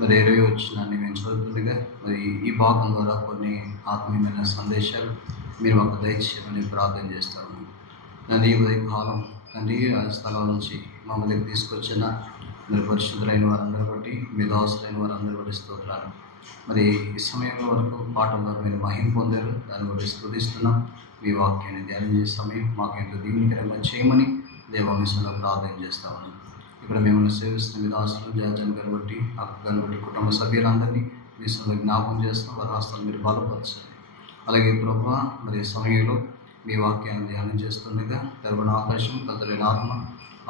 మరి 20 వచనాన్ని మేము చదువుతుండగా మరి ఈ భాగం ద్వారా కొన్ని ఆత్మీయమైన సందేశాలు మీరు మాకు దయచేయమని ప్రార్థన చేస్తాము. తండ్రి ఉదయకాలం తండ్రి ఆ స్థలం నుంచి మమ్మల్ని తీసుకొచ్చిన మీరు పరిశుద్ధులైన వారందరూ బట్టి మీ దాసులైన వారందరూ బట్టి స్తోత్రాలు. మరి ఈ సమయం వరకు పాఠం ద్వారా మీరు మహిమ పొందారు, దాన్ని బట్టి స్తుతిస్తున్నాం. మీ వాక్యాన్ని ధ్యానం చేసే సమయం మాకు ఎంతో దీవెనకరంగా చేయమని దేవాంశంలో ప్రార్థన చేస్తా ఉన్నాం. ఇక్కడ మిమ్మల్ని సేవిస్తున్న మీ దాసులు జాజన్ గారు బట్టి అక్క గారిని బట్టి కుటుంబ సభ్యులందరినీ మీ సమయం జ్ఞాపకం చేస్తాం. వారి హస్తాలు మీరు బలపరచండి. అలాగే ప్రభువా మరి సమయంలో మీ వాక్యాన్ని ధ్యానం చేస్తుండగా తెరవని ఆకాశం కదలిన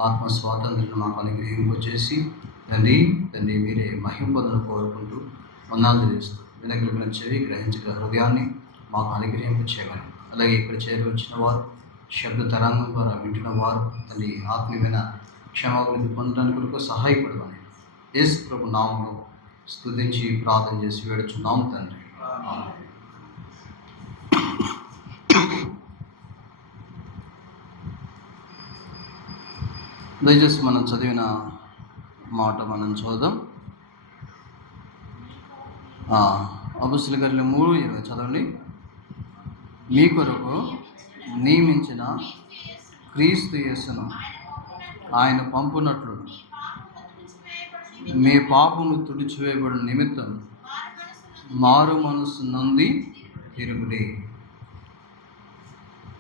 ఆత్మ స్వాతంత్ర్యం మాకు అనుగ్రహింపచేసి తండ్రి మీరే మహిమ పొందను కోరుకుంటూ వందనాలు చేస్తూ వినగలిగిన చెవి గ్రహించగల హృదయాన్ని మాకు అనుగ్రహింప చేయమని, అలాగే ఇక్కడ చేరి వచ్చిన వారు శబ్ద తరంగం ద్వారా వింటున్న వారు తండ్రి ఆత్మీయమైన క్షమాభివృద్ధి పొందడానికి కొరకు సహాయపడమని యేసు ప్రభు నామములో స్తుతించి ప్రార్థన చేసి వేడుచున్నాము తండ్రి. దయచేసి మనం చదివిన మాట మనం చూద్దాం. అపొస్తలుల కార్యాలు 3:20 చదవండి. మీ కొరకు నియమించిన క్రీస్తు యేసును ఆయన పంపునట్లు మీ పాపమును తుడిచివేయబడిన నిమిత్తం మారు మనసు నుండి తిరుగుడి.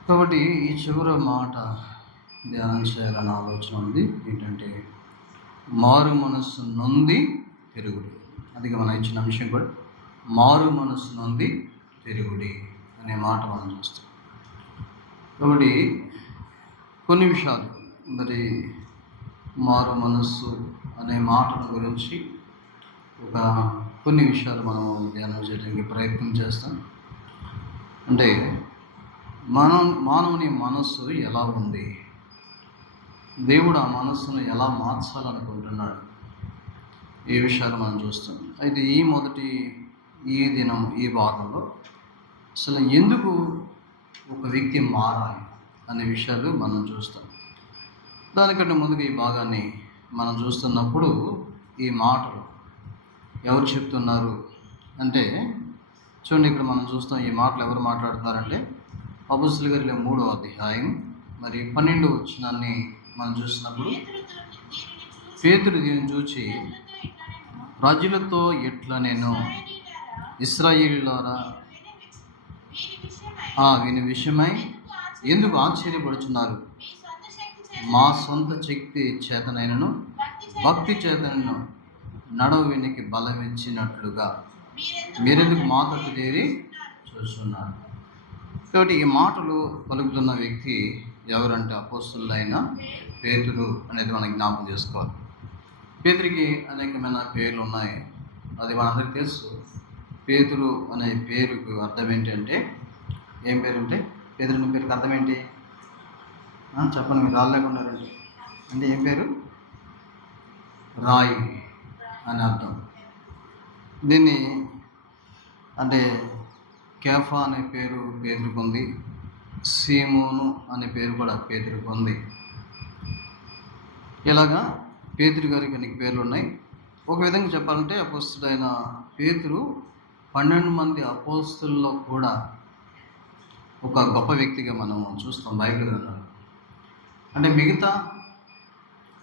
కాబట్టి ఈ చివరి మాట ధ్యానం చేయాలని ఆలోచన ఉంది. ఏంటంటే మారు మనస్సు నుండి తిరుగుడి. అది మనం ఇచ్చిన అంశం కూడా మారు మనస్సు నుండి తిరుగుడి అనే మాట మనం చూస్తాం. కాబట్టి కొన్ని విషయాలు మరి మారు మనస్సు అనే మాటల గురించి కొన్ని విషయాలు మనం ధ్యానం చేయడానికి ప్రయత్నం చేస్తాం. అంటే మానవుని మనస్సు ఎలా ఉంది, దేవుడు ఆ మనస్సును ఎలా మార్చాలనుకుంటున్నాడు, ఈ విషయాలు మనం చూస్తాం. అయితే ఈ దినం ఈ భాగంలో అసలు ఎందుకు ఒక వ్యక్తి మారాలి అనే విషయాలు మనం చూస్తాం. దానికంటే ముందుగా ఈ భాగాన్ని మనం చూస్తున్నప్పుడు ఈ మాటలు ఎవరు చెప్తున్నారు అంటే చూడండి, ఇక్కడ మనం చూస్తాం ఈ మాటలు ఎవరు మాట్లాడుతున్నారంటే అపొస్తలుల కార్యాలు 3వ అధ్యాయం మరి 12వ వచనాన్ని మనం చూసినప్పుడు పేతురు దీనిని చూచి ప్రజలతో ఎట్లా నేను ఇశ్రాయేలీయులారా వీని విషయమై ఎందుకు ఆశ్చర్యపడుచున్నారు? మా సొంత శక్తి చేతనైనను భక్తి చేతనైనను నడవ వీనికి బలం ఇచ్చినట్లుగా మీరెందుకు మా తట్టు తేరి చూస్తున్నారు? కాబట్టి ఈ మాటలు పలుకుతున్న వ్యక్తి ఎవరంటే అపొస్తలుడైన పేతురు అనేది మనం జ్ఞాపకం చేసుకోవాలి. పేతురికి అనేకమైన పేర్లు ఉన్నాయి, అది మనందరికీ తెలుసు. పేతురు అనే పేరుకు అర్థం ఏంటంటే ఏం పేరు అంటే పేతురు అనే పేరుకి అర్థం ఏంటి చెప్పండి, మీరు రాలేకున్నారండి అంటే ఏం పేరు? రాయి అని అర్థం. దీన్ని అంటే కేఫా అనే పేరు పేతురుకు ఉంది, సీమోను అనే పేరు కూడా పేతురుకు ఉంది. ఇలాగా పేతురు గారికి అనేక పేర్లు ఉన్నాయి. ఒక విధంగా చెప్పాలంటే అపొస్తలుడైన పేతురు 12 మంది అపొస్తలుల్లో కూడా ఒక గొప్ప వ్యక్తిగా మనం చూస్తాం బైబిల్ గ్రంథంలో. అంటే మిగతా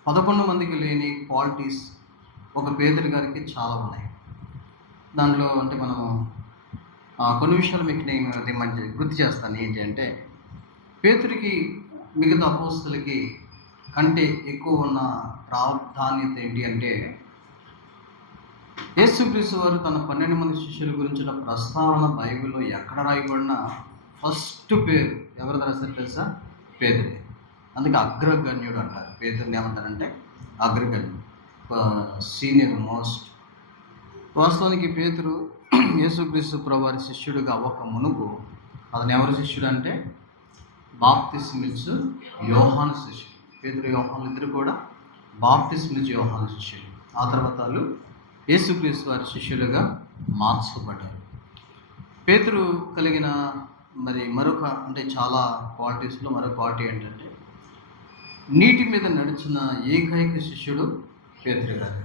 11 మందికి లేని క్వాలిటీస్ ఒక పేతురు గారికి చాలా ఉన్నాయి. దాంట్లో అంటే మనము కొన్ని విషయాలు మీకు నేను మంచి గుర్తు చేస్తాను. ఏంటి అంటే పేతురికి మిగతా అపొస్తలులకి కంటే ఎక్కువ ఉన్న ప్రాధాన్యత ఏంటి అంటే యేసుక్రీస్తు వారు తన 12 మంది శిష్యుల గురించిన ప్రస్తావన బైబిల్లో ఎక్కడ రాయబడినా ఫస్ట్ పేరు ఎవరు రాశారు తెలుసా? పేతురే. అందుకే అగ్రగణ్యుడు అంటారు. పేతురుని ఏమంటారంటే అగ్రగణ్యుడు, సీనియర్ మోస్ట్. వాస్తవానికి పేతురు యేసుక్రీస్తు ప్రభువారి శిష్యుడిగా అవ్వక మునుపు అతను ఎవరి శిష్యుడు అంటే బాప్తిస్మిచ్చు యోహాను శిష్యుడు. పేతురు యోహాను ఇద్దరు కూడా బాప్తిస్మిచ్చు యోహాను శిష్యులు. ఆ తర్వాత వాళ్ళు యేసుక్రీస్తు వారి శిష్యులుగా మార్చబడ్డారు. పేతురు కలిగిన మరొక అంటే చాలా క్వాలిటీస్లో మరొక క్వాలిటీ ఏంటంటే నీటి మీద నడిచిన ఏకైక శిష్యుడు పేతురు గారు.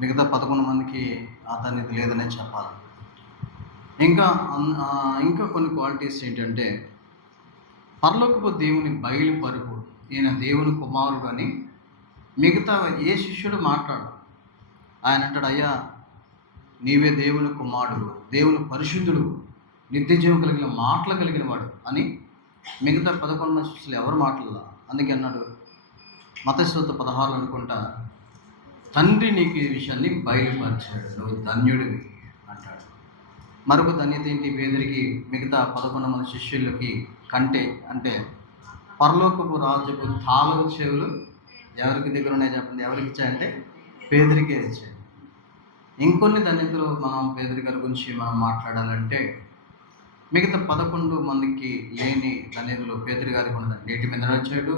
మిగతా 11 మందికి ఆ ధన్యత లేదనే చెప్పాలి. ఇంకా ఇంకా కొన్ని క్వాలిటీస్ ఏంటంటే, పరలోకపు దేవుని బయలుపరుపు, ఈయన దేవుని కుమారుడు అని మిగతా ఏ శిష్యుడు మాట్లాడు. ఆయన అంటాడు, అయ్యా నీవే దేవుని కుమారుడు, దేవుని పరిశుద్ధుడు, నిత్య జీవం కలిగిన మాటలు కలిగిన వాడు అని మిగతా 11 మంది శిష్యులు ఎవరు మాట్లాడాల. అందుకే అన్నాడు మత్తయి 16 అనుకుంటా, తండ్రి నీకు ఈ విషయాన్ని బయలుపరిచాడు, నువ్వు ధన్యుడివి అంటాడు. మరొక ధన్యత ఏంటి పేదరికి మిగతా 11 మంది శిష్యులకి కంటే అంటే, పరలోకపు రాజుకు తాళపు చెవులు ఎవరికి దగ్గర ఉన్నాయి చెప్పండి, ఎవరికి ఇచ్చాయంటే పేదరికే ఇచ్చాడు. ఇంకొన్ని ధన్యతలు మనం పేదరి గారి గురించి మనం మాట్లాడాలంటే, మిగతా 11 మందికి లేని ధన్యతలు పేదరి గారికి ఉన్నది. నేటి మీద నడిచాడు,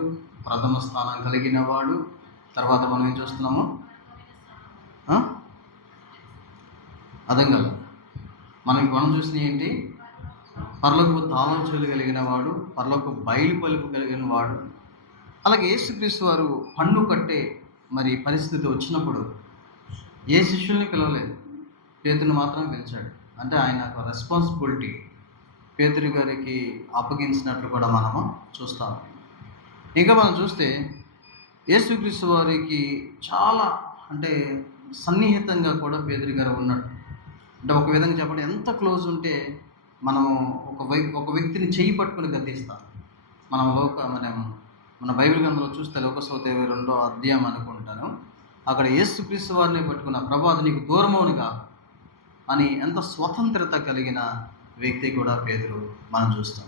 ప్రథమ స్థానం కలిగిన వాడు. తర్వాత మనం ఏం చూస్తున్నాము, అర్థం కాదు, మనం చూసిన ఏంటి, పరలోకపు తాళం చెవులు కలిగిన వాడు, పరలోకపు బయలు పలుపు కలిగిన వాడు. అలాగే యేసుక్రీస్తు వారు పన్ను కట్టే మరి పరిస్థితి వచ్చినప్పుడు ఏ శిష్యుల్ని పిలవలేదు, పేతురుని మాత్రం పిలిచాడు. అంటే ఆయన రెస్పాన్సిబిలిటీ పేతురు గారికి అప్పగించినట్లు కూడా మనము చూస్తాం. ఇంకా మనం చూస్తే యేసుక్రీస్తు వారికి చాలా అంటే సన్నిహితంగా కూడా పేతురు గారు ఉన్నాడు. అంటే ఒక విధంగా చెప్పండి, ఎంత క్లోజ్ ఉంటే మనము ఒక వ్యక్తిని చేయి పట్టుకుని గద్దిస్తాం. మన బైబిల్ గ్రంథంలో చూస్తే లోకసువార్త 22వ అధ్యాయం అనుకుంటాను, అక్కడ యేసుక్రీస్తు వారిని పట్టుకున్న, ప్రభు అది నీకు దూరమవునుగా అని ఎంత స్వతంత్రత కలిగిన వ్యక్తి కూడా పేతురు మనం చూస్తాం.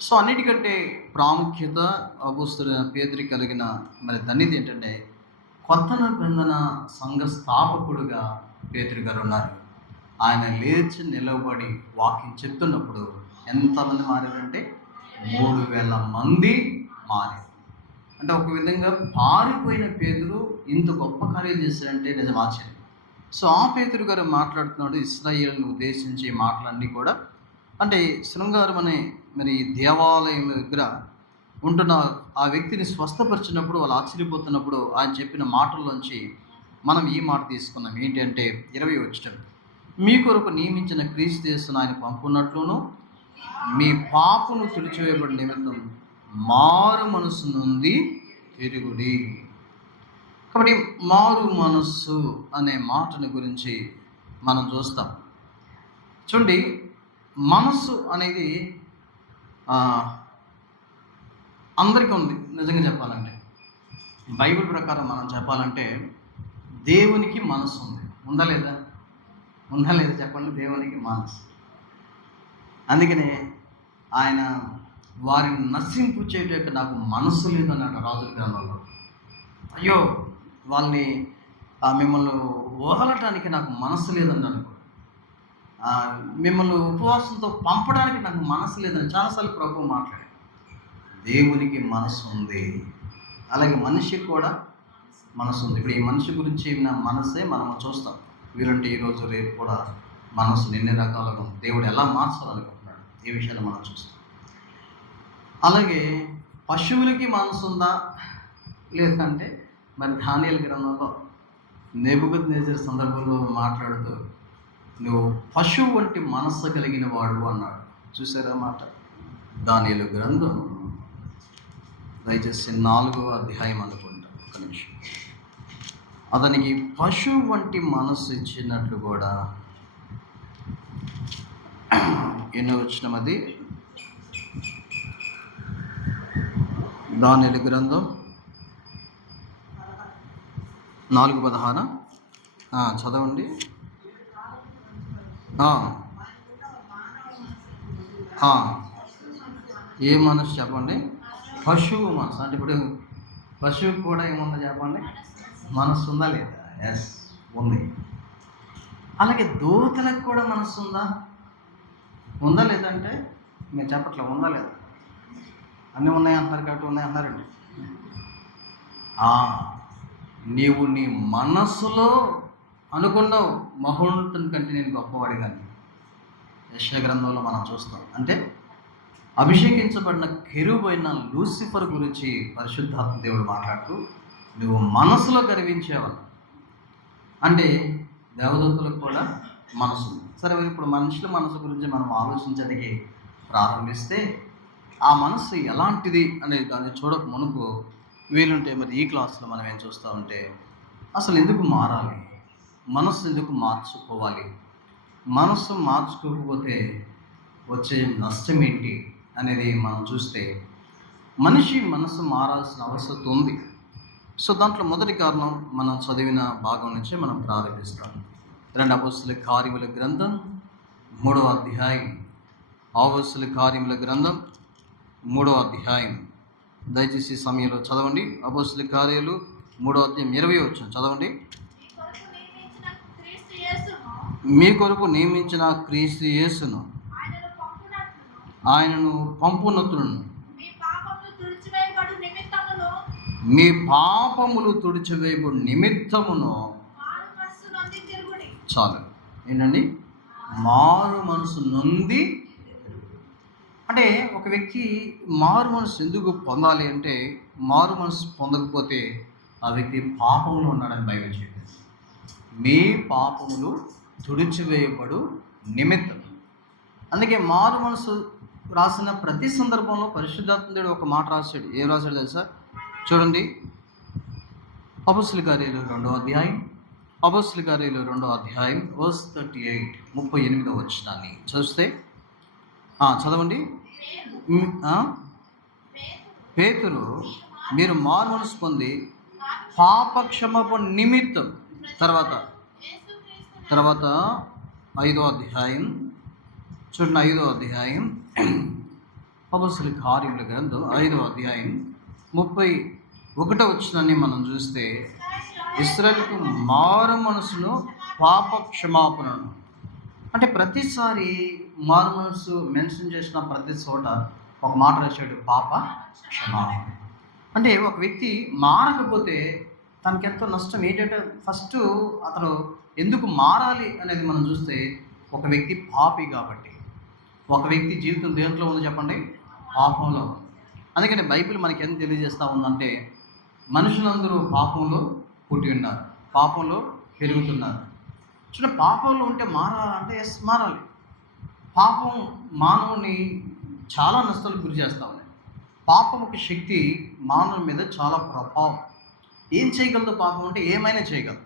సో అన్నిటికంటే ప్రాముఖ్యత అపోస్తలుడైన పేతురు కలిగిన మరి ధన్యత ఏంటంటే, కొత్త నిబంధన సంఘ స్థాపకుడుగా పేతురు గారు ఉన్నారు. ఆయన లేచి నిలబడి వాక్యం చెప్తున్నప్పుడు ఎంతమంది మారారంటే 3000 మంది మారారు. అంటే ఒక విధంగా పారిపోయిన పేతురు ఇంత గొప్ప కార్యాలు చేశారంటే నిజం ఆశ్చర్యం. సో ఆ పేతురు గారు మాట్లాడుతున్నాడు ఇశ్రాయేలును ఉద్దేశించి మాటలన్నీ కూడా. అంటే శృంగారం అనే మరి దేవాలయం దగ్గర ఉంటున్న ఆ వ్యక్తిని స్వస్థపరిచినప్పుడు వాళ్ళు ఆశ్చర్యపోతున్నప్పుడు ఆయన చెప్పిన మాటల్లోంచి మనం ఈ మాట తీసుకున్నాం. ఏంటి అంటే 20వ వచనం, మీ కొరకు నియమించిన క్రీస్తు యేసును ఆయన పంపున్నట్లును మీ పాపను తుడిచివేయబడిన నిమిత్తం మారు మనస్సు నుండి తిరుగుడి. కాబట్టి మారు మనస్సు అనే మాటను గురించి మనం చూస్తాం. చూడండి, మనస్సు అనేది అందరికీ ఉంది. నిజంగా చెప్పాలంటే బైబిల్ ప్రకారం మనం చెప్పాలంటే దేవునికి మనస్సు ఉంది. ఉందా లేదా చెప్పండి, దేవునికి మనస్సు. అందుకనే ఆయన వారిని నశింపు చేయడానికి నాకు మనస్సు లేదన్నాడు రాజుల గ్రంథంలో. అయ్యో వాళ్ళని మిమ్మల్ని వదలటానికి నాకు మనస్సు లేదన్నాడు. మిమ్మల్ని ఉపవాసంతో పంపడానికి నాకు మనసు లేదని చాలాసార్లు ప్రభువు మాట్లాడాడు. దేవునికి మనసు ఉంది, అలాగే మనిషికి కూడా మనసు ఉంది. ఇప్పుడు ఈ మనిషి గురించి మనసే మనం చూస్తాం. వీరుంటే ఈరోజు రేపు కూడా మనసు ఎన్ని రకాలుగా ఉంది, దేవుడు ఎలా మార్చాలనుకుంటున్నాడు, ఈ విషయాలు మనం చూస్తాం. అలాగే పశువులకి మనసు ఉందా లేదంటే మరి దానియేలు గ్రంథంలో నెబుకద్నెజరు సందర్భంలో మాట్లాడుతూ నువ్వు పశువు వంటి మనస్సు కలిగిన వాడు అన్నాడు. చూసారా మాట? దానియేలు గ్రంథం దయచేసి 4వ అధ్యాయం అనుకుంటా, ఒక నిమిషం. అతనికి పశువు వంటి మనస్సు ఇచ్చినట్లు కూడా ఎన్నో వచ్చినది. దానియేలు గ్రంథం 4:16 చదవండి. ఏ మనసు చెప్పండి? పశువు మనసు. అంటే ఇప్పుడు పశువుకు కూడా ఏముందో చెప్పండి, మనస్సు ఉందా లేదా? ఎస్, ఉంది. అలాగే దూతలకు కూడా మనస్సు ఉందా లేదంటే మీరు చెప్పట్లే, ఉందా లేదా? అన్నీ ఉన్నాయి అంటారు కాబట్టి ఉన్నాయి అన్నారండి. నీవు నీ మనస్సులో అనుకున్నావు మహోన్నతుని కంటే నేను గొప్పవాడి కానీ యెషయా గ్రంథంలో మనం చూస్తాం. అంటే అభిషేకించబడిన కెరూబు అయిన లూసిఫర్ గురించి పరిశుద్ధాత్మ దేవుడు మాట్లాడుతూ నువ్వు మనసులో గర్వించేవాళ్ళు. అంటే దేవదూతలకు కూడా మనసు ఉంది. సరే, ఇప్పుడు మనుషుల మనసు గురించి మనం ఆలోచించడానికి ప్రారంభిస్తే ఆ మనసు ఎలాంటిది అనే దాన్ని చూడక మునుపు వీలుంటే మరి ఈ క్లాస్లో మనం ఏం చూస్తూ ఉంటే అసలు ఎందుకు మారాలి, మనసు ఎందుకు మార్చుకోవాలి, మనసు మార్చుకోకపోతే వచ్చే నష్టం ఏంటి అనేది మనం చూస్తే మనిషి మనసు మారాల్సిన అవసరం ఉంది. సో దాంట్లో మొదటి కారణం మనం చదివిన భాగం నుంచి మనం ప్రారంభిస్తాం. 2 అపోస్తలుల కార్యముల గ్రంథం 3వ అధ్యాయం. అపోస్తలుల కార్యముల గ్రంథం 3వ అధ్యాయం. దయచేసి సమయంలో చదవండి. అపోస్తలుల కార్యాలు 3వ అధ్యాయం 20వ వచనం చదవండి. మీ కొరకు నియమించిన క్రీస్తు యేసును ఆయనను పంపునతులను మీ పాపములు తుడిచివేయబడు నిమిత్తమును. చాలు, ఏంటండి? మారు మనసు నొంది. అంటే ఒక వ్యక్తి మారు మనసు ఎందుకు పొందాలి అంటే, మారు మనసు పొందకపోతే ఆ వ్యక్తి పాపంలో ఉన్నాడని బైబిల్ చెప్పింది. మీ పాపములు తుడిచివేయబడు నిమిత్తం. అందుకే మారు మనసు రాసిన ప్రతి సందర్భంలో పరిశుద్ధాత్ముడు ఒక మాట రాశాడు. ఏం రాశాడు తెలుసా? చూడండి, అపోస్తలుల కార్యాలు 2వ అధ్యాయం. అపోస్తలుల కార్యాలు 2వ అధ్యాయం వర్స్ 38, 38వ వచనాన్ని చూస్తే చదవండి. పేతురు, మీరు మారు మనసు పొంది పాప క్షమాపణ నిమిత్తం. తర్వాత 5వ అధ్యాయం చూడండి. 5వ అధ్యాయం అపోస్తలుల కార్యముల గ్రంథం 5వ అధ్యాయం 31వ వచనాన్ని మనం చూస్తే, ఇశ్రాయేలుకు మారు మనసును పాప క్షమాపణను. అంటే ప్రతిసారి మారు మనసు మెన్షన్ చేసిన ప్రతి చోట ఒక మాట రాశాడు, పాప క్షమాపణ. అంటే ఒక వ్యక్తి మారకపోతే తనకి ఎంతో నష్టం. ఏంటంటే ఫస్ట్ అతను ఎందుకు మారాలి అనేది మనం చూస్తే, ఒక వ్యక్తి పాపి కాబట్టి. ఒక వ్యక్తి జీవితం దేంట్లో ఉందో చెప్పండి? పాపంలో. అందుకని బైబిల్ మనకి ఎంత తెలియజేస్తూ ఉందంటే, మనుషులందరూ పాపంలో పుట్టి ఉన్నారు, పాపంలో పెరుగుతున్నారు. చూడండి, పాపంలో ఉంటే మారాలంటే ఎస్ మారాలి. పాపం మానవుని చాలా నష్టాలకు గురి చేస్తూ ఉన్నాయి. పాపం ఒక శక్తి మానవుని మీద చాలా ప్రభావం. ఏం చేయగలదు పాపం అంటే? ఏమైనా చేయగలదు.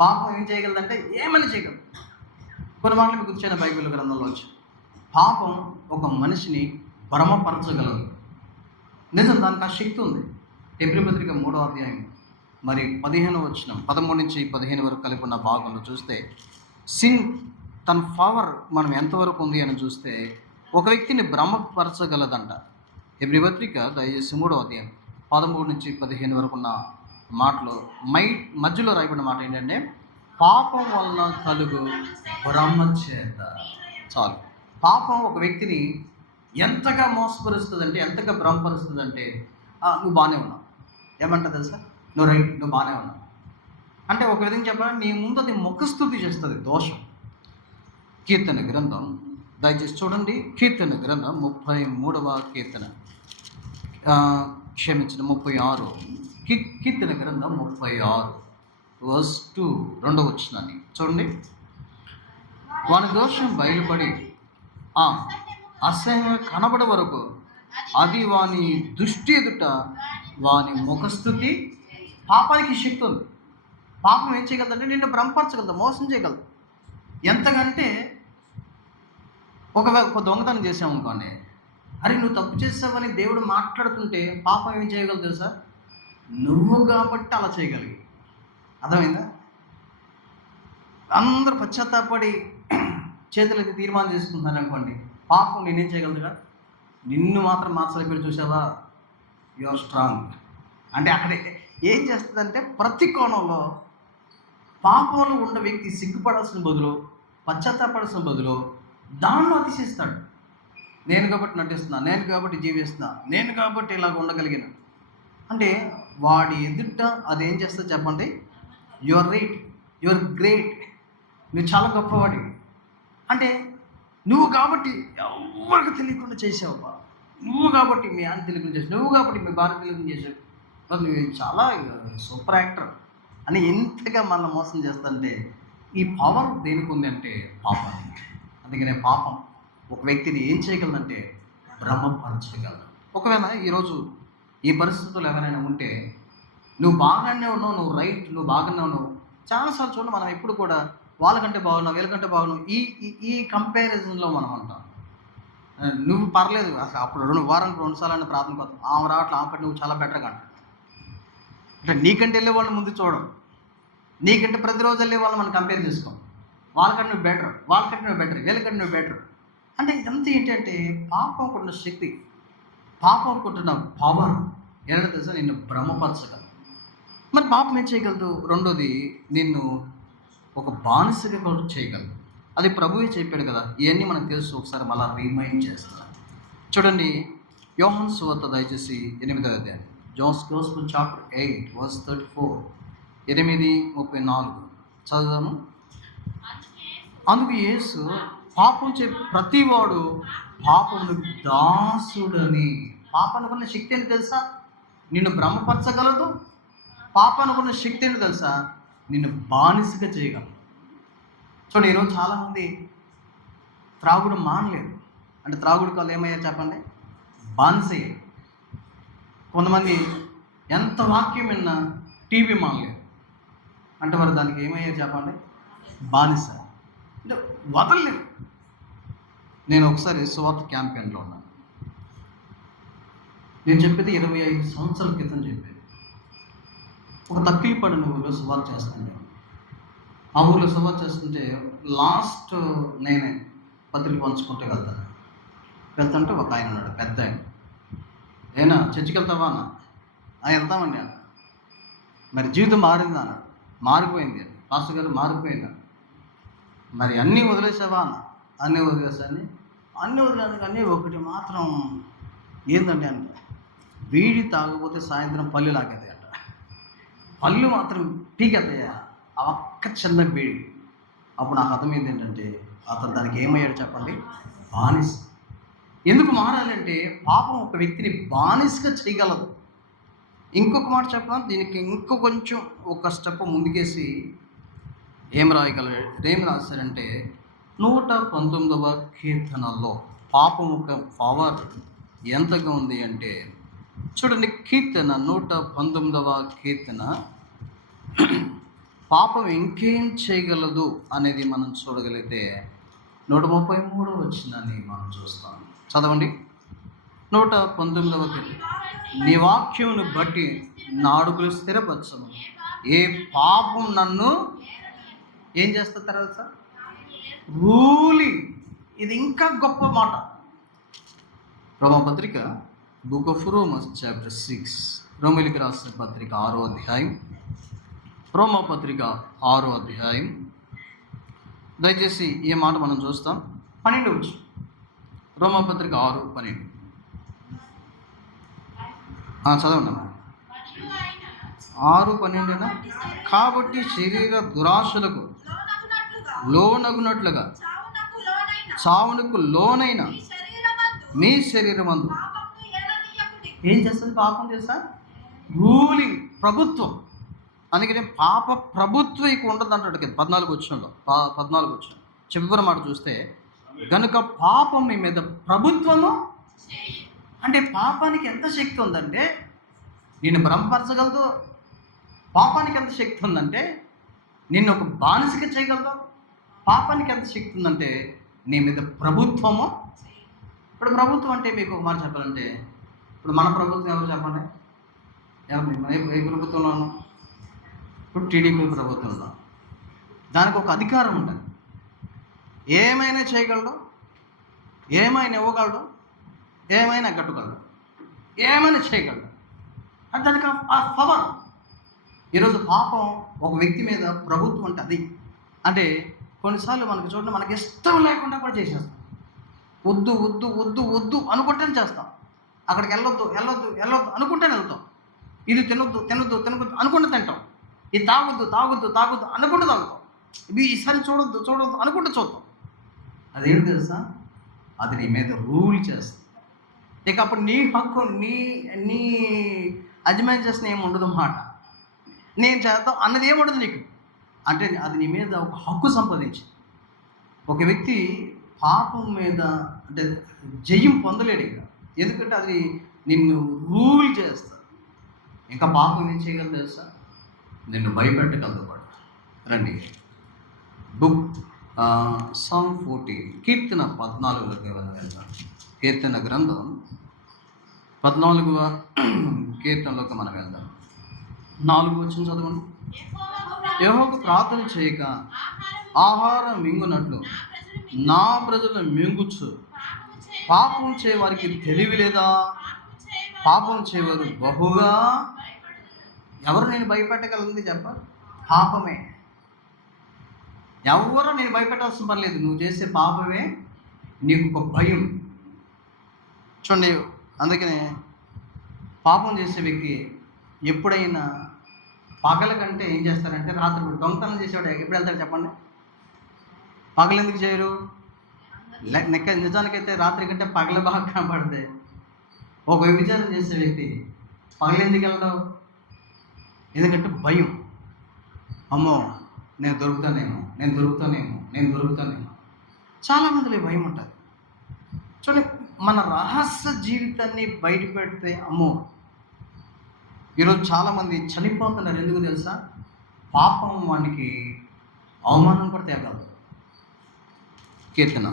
పాపం ఏం చేయగలదంటే ఏమైనా చేయగలదు. కొన్ని మాటలు మీకు గుర్చిన బైబిల్ గ్రంథంలో వచ్చి, పాపం ఒక మనిషిని భ్రమపరచగలదు. నిజం, దానికి ఆ శక్తి ఉంది. హెబ్రీ పత్రిక 3వ అధ్యాయం మరి 15వ వచనం 13 నుంచి 15 వరకు కలిపి ఉన్న భాగంలో చూస్తే, సిన్ తన పవర్ మనం ఎంతవరకు ఉంది అని చూస్తే ఒక వ్యక్తిని భ్రమపరచగలదంట. హెబ్రీ పత్రిక దయచేసి 3వ అధ్యాయం 13 నుంచి 15 వరకు ఉన్న మాటలో మధ్యలో రాయబడిన మాట ఏంటంటే, పాపం వలన కలుగు భ్రమచేత. చాలు, పాపం ఒక వ్యక్తిని ఎంతగా మోసపరుస్తుందంటే, ఎంతగా భ్రమపరుస్తుందంటే, నువ్వు బాగానే ఉన్నావు, ఏమంటా తెలుసా? నువ్వు రైట్, నువ్వు బాగానే ఉన్నావు అంటే ఒక విధంగా చెప్పాలి, నీ ముందు అది ముఖస్థుతి చేస్తుంది. దోషం. కీర్తన గ్రంథం దయచేసి చూడండి. కీర్తన గ్రంథం 33వ కీర్తన, క్షమించిన 36. కీర్తన గ్రంథం 36 వర్స్ 2, 2వ వచనాన్ని చూడండి. వాని దోషం బయలుపడి అసహ్యంగా కనబడే వరకు అది వాని దృష్టి ఎదుట వాని ముఖస్థుతి. పాపానికి శక్తి ఉంది. పాపం ఏం చేయగలదంటే నిన్ను భ్రమపరచగలదు, మోసం చేయగలదు. ఎంతకంటే ఒక దొంగతనం చేసావు అనుకోండి, అరే నువ్వు తప్పు చేసావని దేవుడు మాట్లాడుతుంటే పాపం ఏం చేయగలదు తెలుసా? నువ్వు కాబట్టి అలా చేయగలిగి. అర్థమైందా? అందరూ పశ్చాత్తాపడి చేతులైతే తీర్మానం చేసుకుంటున్నారు అనుకోండి, పాపం నేనేం చేయగలదుగా? నిన్ను మాత్రం మార్చలేకపోయి చూసావా, యు ఆర్ స్ట్రాంగ్ అంటే అక్కడే ఏం చేస్తుందంటే ప్రతి కోణంలో పాపంలో ఉన్న వ్యక్తి సిగ్గుపడాల్సిన బదులు, పశ్చాత్తాపడాల్సిన బదులు దానిలో అతిశిస్తాడు. నేను కాబట్టి నటిస్తున్నా, నేను కాబట్టి జీవిస్తున్నా, నేను కాబట్టి ఇలాగ ఉండగలిగిన అంటే వాడి ఎదుట అదేం చేస్తా చెప్పండి? You are right, you are great, నువ్వు చాలా గొప్పవాడివి అంటే నువ్వు కాబట్టి ఎవరికి తెలియకుండా చేసావు, నువ్వు కాబట్టి మీ ఆయన తెలియకుండా చేసావు, నువ్వు కాబట్టి మీ భార్య తెలియకుండా చేసావు, నువ్వు చాలా సూపర్ యాక్టర్, అని ఎంతగా మనల్ని మోసం చేస్తుంటే ఈ పవర్ దేనికి ఉంది అంటే పాపానికి. అందుకనే పాపం ఒక వ్యక్తిని ఏం చేయగలదంటే భ్రమపరచగలదు. ఒకవేళ ఈరోజు ఈ పరిస్థితులు ఎవరైనా ఉంటే నువ్వు బాగానే ఉన్నావు, నువ్వు రైట్, నువ్వు బాగానే ఉన్నావు. చాలాసార్లు చూడండి, మనం ఎప్పుడు కూడా వాళ్ళకంటే బాగున్నావు, వీళ్ళకంటే బాగున్నావు, ఈ ఈ ఈ కంపారిజన్లో మనం ఉంటాం. నువ్వు పర్లేదు అసలు, అప్పుడు వారానికి 2 సార్లు ప్రార్థన కోసం ఆమె రావట్లే, ఆమెకంటే నువ్వు చాలా బెటర్గా అంటాడు. అంటే నీకంటే వెళ్ళే వాళ్ళని ముందు చూడడం, నీకంటే ప్రతిరోజు వెళ్ళే వాళ్ళని మనం కంపేర్ చేసుకోం. వాళ్ళకంటే నువ్వు బెటర్, వాళ్ళకంటే నువ్వు బెటర్, వీళ్ళకంటే నువ్వు బెటర్. అంటే ఇదంతా ఏంటంటే పాపం కొన్న శక్తి, పాపం కొట్టిన పవర్ ఎలా తెలుసా, నిన్ను భ్రమపరచగలదు. మరి పాపం ఏం చేయగలదు? రెండోది, నిన్ను ఒక బానిసగా కూడా చేయగలదు. అది ప్రభువే చెప్పాడు కదా. ఇవన్నీ మనకు తెలుసు, ఒకసారి మళ్ళీ రిమైండ్ చేస్తాను. చూడండి, యోహాను సువార్త దయచేసి 8వ అధ్యాయం, జాన్స్ గాస్పెల్ చాప్టర్ 8 వర్స్ 34, 8:34 చదువుదాము. అందుకు యేసు, పాపం ప్రతివాడు పాపమునకు దాసుడని. పాపానుకున్న శక్తి ఏంటి తెలుసా? నిన్ను భ్రమపరచగలదు. పాపానుకున్న శక్తి ఏంటి తెలుసా? నిన్ను బానిసగా చేయగలదు. చూడండి, ఈరోజు చాలామంది త్రాగుడు మానలేదు. అంటే త్రాగుడు వాళ్ళు ఏమయ్యారు చెప్పండి? బానిసయ్యారు. కొంతమంది ఎంత వాక్యం విన్నా టీవీ మానలేదు. అంటే వారు దానికి ఏమయ్యారు చెప్పండి? బానిస. అంటే వదలలేదు. నేను ఒకసారి సువార్త క్యాంపెయిన్లో ఉన్నాను. నేను చెప్పేది 25 సంవత్సరాల క్రితం చెప్పేది. ఒక తక్కిలిపడిన ఊళ్ళో సువార్త చేస్తుంటే, ఆ ఊళ్ళో సువార్త చేస్తుంటే లాస్ట్ నేనే పత్రిక పంచుకుంటూ వెళ్తుంటే ఒక ఆయన ఉన్నాడు, పెద్ద ఆయన. ఏనా చర్చికి వెళ్తావా అన్న? వెళ్తామండి అన్న. మరి జీవితం మారింది అన్నాడు. మారిపోయింది అని, పాస్టర్ గారు మారిపోయింది అన్న. మరి అన్నీ వదిలేసావా అన్న? అన్నీ వదిలేసాన్ని. అన్నీ వదిలేను కానీ ఒకటి మాత్రం ఏంటంటే అంటే, వీడి తాగకపోతే సాయంత్రం పళ్ళు లాగేది అంట. పళ్ళు మాత్రం పీకెత్తాయా ఆ ఒక్క చిన్న బీడి. అప్పుడు నాకు అర్థమైంది ఏంటంటే, అతను దానికి ఏమయ్యాడు చెప్పండి? బానిస. ఎందుకు మారాలంటే పాపం ఒక వ్యక్తిని బానిసగా చేయగలదు. ఇంకొక మాట చెప్పడం, దీనికి ఇంకో కొంచెం ఒక స్టెప్ ముందుకేసి ఏం రాశారంటే 119వ కీర్తనలో పాపం ఒక పవర్ ఎంతగా ఉంది అంటే, చూడండి, కీర్తన 119వ కీర్తన పాపం ఇంకేం చేయగలదు అనేది మనం చూడగలిగితే 133వ వచనాన్ని మనం చూస్తాం. చదవండి. 119వ కీర్తన, నీ వాక్యమును బట్టి నా అడుగులు స్థిరపరచము, ఏ పాపం నన్ను ఏం చేస్తా తర్వాత రూలింగ్. ఇది ఇంకా గొప్ప మాట. రోమపత్రిక బుక్ ఆఫ్ రోమన్స్ చాప్టర్ 6, రోమిలికి రాసిన పత్రిక 6వ అధ్యాయం, రోమపత్రిక 6వ అధ్యాయం, దయచేసి ఈ మాట మనం చూస్తాం. 12 వచ్చు. రోమపత్రిక 6:12 చదవండి అమ్మా. 6:12 కాబట్టి శరీర దురాశలకు లోనగునట్లుగా చావునకు లోనైన మీ శరీరమందు ఏం చేస్తుంది పాపం తెలుసా? రూలింగ్, ప్రభుత్వం. అందుకనే పాప ప్రభుత్వం ఇక ఉండదు అంటాడు కదా 14 వచనంలో. 14 వచనం చివరి మాట చూస్తే, గనుక పాపం మీ మీద ప్రభుత్వము. అంటే పాపానికి ఎంత శక్తి ఉందంటే నిన్ను భ్రమపరచగలదు. పాపానికి ఎంత శక్తి ఉందంటే నిన్ను ఒక బానిసగా చేయగలదు. పాపానికి ఎంత శక్తి ఉందంటే నీ మీద ప్రభుత్వము. ఇప్పుడు ప్రభుత్వం అంటే మీకు ఒక మాట చెప్పాలంటే, ఇప్పుడు మన ప్రభుత్వం ఎవరు చెప్పండి? ఏ ప్రభుత్వంలోనూ? ఇప్పుడు టీడీపీ ప్రభుత్వంలో దానికి ఒక అధికారం ఉంటుంది. ఏమైనా చేయగలడు, ఏమైనా ఇవ్వగలడు, ఏమైనా కట్టగలడు, ఏమైనా చేయగలడు. అంటే దానికి ఆ పవర్. ఈరోజు పాపం ఒక వ్యక్తి మీద ప్రభుత్వం అంటే అది. అంటే కొన్నిసార్లు మనకు చూడండి, మనకి ఇష్టం లేకుండా కూడా చేసేస్తాం. వద్దు వద్దు వద్దు వద్దు అనుకుంటేనే చేస్తాం. అక్కడికి వెళ్ళొద్దు వెళ్ళొద్దు వెళ్ళొద్దు అనుకుంటేనే వెళ్తాం. ఇది తినొద్దు తినొద్దు తినొద్దు అనుకుంటూ తింటాం. ఇది తాగొద్దు తాగొద్దు తాగొద్దు అనుకుంటూ తాగుతాం. ఇది ఈసారి చూడొద్దు చూడొద్దు అనుకుంటూ చూద్దాం. అదేంటి తెలుసా? అది నీ మీద రూల్ చేస్తుంది. ఇక అప్పుడు నీ హక్కు, నీ నీ అజమాయిన్ చేసిన ఏమి ఉండదు మాట. నేను చేద్దాం అన్నది ఏముండదు నీకు. అంటే అది నీ మీద ఒక హక్కు సంపాదించి, ఒక వ్యక్తి పాపం మీద అంటే జయం పొందలేడు ఇక. ఎందుకంటే అది నిన్ను రూల్ చేస్తా. ఇంకా పాపం ఏం చేయగలదు తెలుసా? నిన్ను భయపెట్టగలదు కూడా. రండి, బుక్ సామ్ 14, కీర్తన 14లోకి వెళ్దాం. కీర్తన గ్రంథం 14వ కీర్తనలోకి మనం వెళ్దాం. 4 వచనం చదవండి. యెహోవాకు ప్రార్థన చేయక ఆహారం మింగునట్లు నా ప్రజలు మింగుచు, పాపం చే వారికి తెలివి లేదా? పాపం చేయవారు బహుగా. ఎవరు నేను భయపెట్టగలిగింది చెప్ప? పాపమే. ఎవరు నేను భయపెట్టాల్సిన పని లేదు. నువ్వు చేసే పాపమే నీకు ఒక భయం. చూడండి, అందుకనే పాపం చేసే వ్యక్తి ఎప్పుడైనా పగల కంటే ఏం చేస్తారంటే రాత్రి దొంగతనం చేసేవాడు ఎప్పుడు వెళ్తాడు చెప్పండి? పగలు ఎందుకు చేయరు? నిజానికైతే రాత్రి కంటే పగల బాగా కనపడతాయి. ఒక వ్యభిచారం చేసే వ్యక్తి పగలు ఎందుకు వెళ్ళడం? ఎందుకంటే భయం. అమ్మో నేను దొరుకుతానేమో. చాలామందిలో భయం ఉంటుంది. చూడండి, మన రహస్య జీవితాన్ని బయట పెడితే అమ్మో. ఈరోజు చాలామంది చనిపోతున్నారు. ఎందుకు తెలుసా? పాపం వానికి అవమానం కూడా తేగలదు. కీర్తన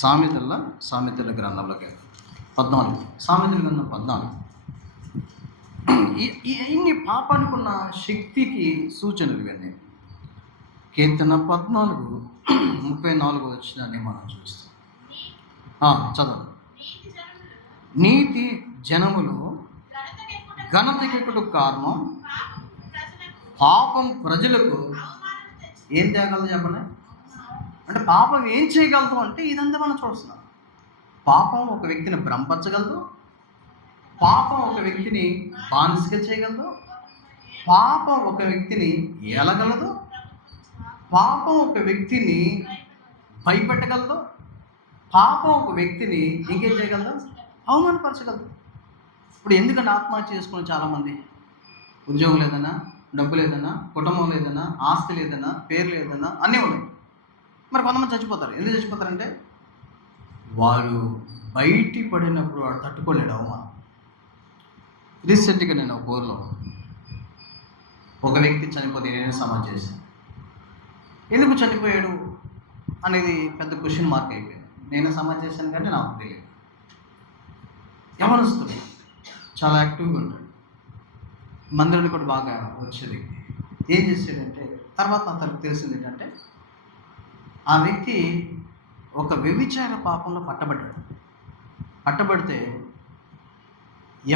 సామెతల గ్రంథంలోకి 14, సామెతల గ్రంథం 14. ఇన్ని పాపానికి ఉన్న శక్తికి సూచనలు ఇవన్నీ. కీర్తన 14:34 వచ్చినాన్ని మనం చూస్తాం. చదవండి. నీతి జనములు ఘనతకెక్కుట కారణం, పాపం ప్రజలకు ఏం తేగలదు చెప్పండి? అంటే పాపం ఏం చేయగలదు అంటే ఇదంతా మనం చూస్తున్నాం. పాపం ఒక వ్యక్తిని భ్రమపరచగలదు, పాపం ఒక వ్యక్తిని బానిసగా చేయగలదు, పాపం ఒక వ్యక్తిని ఏలగలదు, పాపం ఒక వ్యక్తిని భయపెట్టగలదు, పాపం ఒక వ్యక్తిని ఇంకేం చేయగలదు? అవమానపరచగలదు. ఇప్పుడు ఎందుకంటే ఆత్మహత్య చేసుకుని చాలామంది? ఉద్యోగం లేదన్నా, డబ్బు లేదన్నా, కుటుంబం లేదన్నా, ఆస్తి లేదన్నా, పేరు లేదన్నా, అన్నీ ఉన్నాయి. మరి కొంతమంది చచ్చిపోతారు. ఎందుకు చచ్చిపోతారంటే వాడు బయటి పడినప్పుడు వాడు తట్టుకోలేడు అవమానం. రీసెంట్గా నేను ఒక ఊర్లో ఒక వ్యక్తి చనిపోతే నేను సమాజ్ చేశాను. ఎందుకు చనిపోయాడు అనేది పెద్ద క్వశ్చన్ మార్క్ అయిపోయింది. నేను సమాజ్ చేశాను కానీ నాకు తెలియదు. యవనస్తుడు, చాలా యాక్టివ్గా ఉంటాడు, మందిరాన్ని కూడా బాగా వచ్చే వ్యక్తి. ఏం చేసాడంటే తర్వాత తనకు తెలిసింది ఏంటంటే ఆ వ్యక్తి ఒక వ్యభిచార పాపంలో పట్టబడితే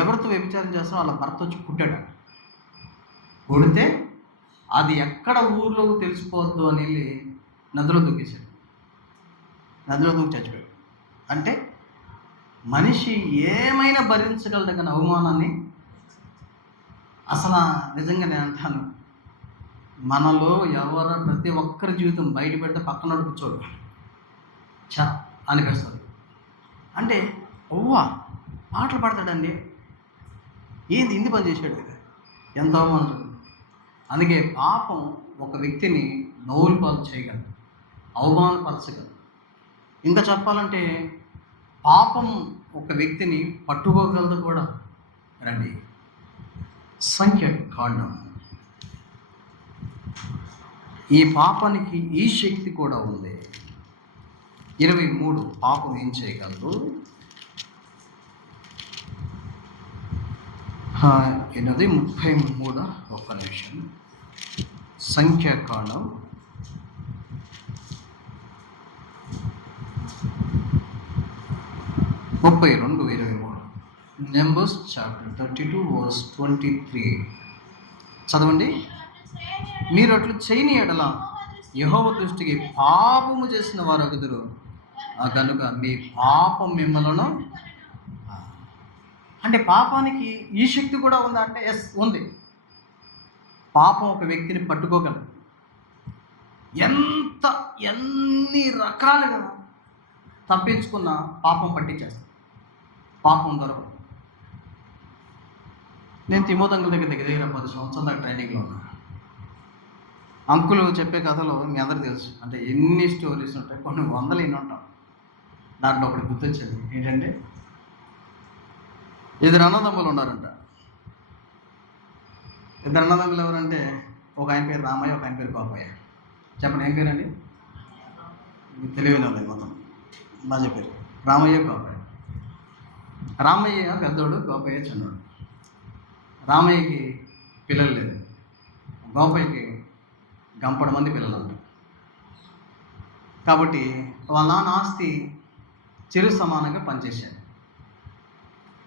ఎవరితో వ్యభిచారం చేస్తారో వాళ్ళ భర్త వచ్చి కొడితే అది ఎక్కడ ఊర్లో తెలిసిపోద్దు అని వెళ్ళి నదిలో దూకేశాడు. నదిలో దూకి చచ్చిపోయాడు. అంటే మనిషి ఏమైనా భరించగలదు కానీ అవమానాన్ని అసలు నిజంగా నేను అంటాను, మనలో ప్రతి ఒక్కరి జీవితం బయట పెడితే పక్కన కూర్చోడు అనిపిస్తుంది. అంటే పాటలు పాడతాడండి, ఏంది ఇంది పని చేశాడు కదా, ఎంత అవమానం. అందుకే పాపం ఒక వ్యక్తిని నవ్వుల పాలు చేయగలదు, అవమానపరచగలదు. ఇంకా చెప్పాలంటే పాపం ఒక వ్యక్తిని పట్టుకోగలదు కూడా. రండి, సంఖ్యాకాండం. ఈ పాపానికి ఈ శక్తి కూడా ఉంది. 23 పాపం ఏం చేయగలదు? 33 ఒక్క నిమిషం. సంఖ్యాకాండం 32:23. నెంబర్స్ చాప్టర్ 32 verse 23 చదవండి. మీరు అట్లు చేయని ఎడల యెహోవా దృష్టికి పాపము చేసిన వారు అగుదురు, కనుక మీ పాపం మిమ్మలను. అంటే పాపానికి ఈ శక్తి కూడా ఉందా అంటే ఎస్ ఉంది. పాపం ఒక వ్యక్తిని పట్టుకోగలదు. ఎన్ని రకాలుగా తప్పించుకున్న పాపం పట్టించేస్తుంది. పాపం దొరకదు. నేను తిమోతి అంకుల్ దగ్గర దగ్గర 10 సంవత్సరాల దాకా ట్రైనింగ్లో ఉన్నా. అంకులు చెప్పే కథలు మీ అందరికీ తెలుసు. అంటే ఎన్ని స్టోరీస్ ఉంటాయి, కొన్ని వందలు ఎన్ని ఉంటాం. దాంట్లో ఒకటి గుర్తొచ్చేది ఏంటంటే, 2 అన్నదమ్ములు ఉన్నారంట. 2 అన్నదమ్ములు ఎవరంటే, ఒక ఆయన పేరు రామయ్య, ఒక ఆయన పేరు గోపయ్య. చెప్పండి ఏం పేరండి? మీకు తెలియని వాళ్ళు మొత్తం బాగా చెప్పారు. రామయ్య, గోపయ్య. రామయ్య పెద్దోడు, గోపయ్య చిన్నోడు. రామయ్యకి పిల్లలు లేదు, గోపయ్యకి గంపడ మంది పిల్లలు ఉన్నారు. కాబట్టి వాళ్ళ నాన్న ఆస్తి చిరు సమానంగా పనిచేశాడు.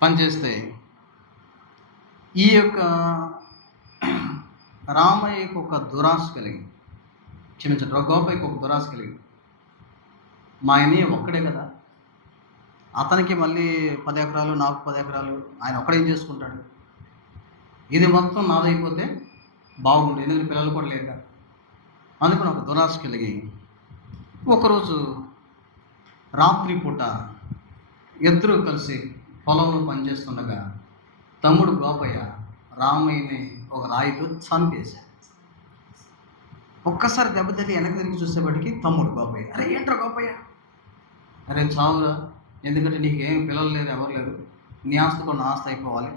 పనిచేస్తే ఈ యొక్క రామయ్యకు ఒక దురాశ కలిగింది, క్షమించండి, గోపయ్యకు ఒక దురాశ కలిగింది. మా ఆయన ఒక్కడే కదా, అతనికి మళ్ళీ 10 ఎకరాలు, నాకు 10 ఎకరాలు, ఆయన ఒక్కడేం చేసుకుంటాడు, ఇది మొత్తం నాదైపోతే బాగుండు, ఎందుకంటే పిల్లలు కూడా లేక అందుకని ఒక దురాశ కలిగి ఒకరోజు రాత్రి పూట ఇద్దరు కలిసి పొలంలో పనిచేస్తుండగా తమ్ముడు గోపయ్య రామయ్యని ఒక రాయితో చంపేశాడు. ఒక్కసారి దెబ్బతల్లి వెనక్కి తిరిగి చూసేపటికి తమ్ముడు గోపయ్య, అరే ఏంట్రా గోపయ్య, అరే చావురా, ఎందుకంటే నీకేం పిల్లలు లేరు, ఎవరు లేరు, నీ ఆస్తి కూడా నా ఆస్తి అయిపోవాలి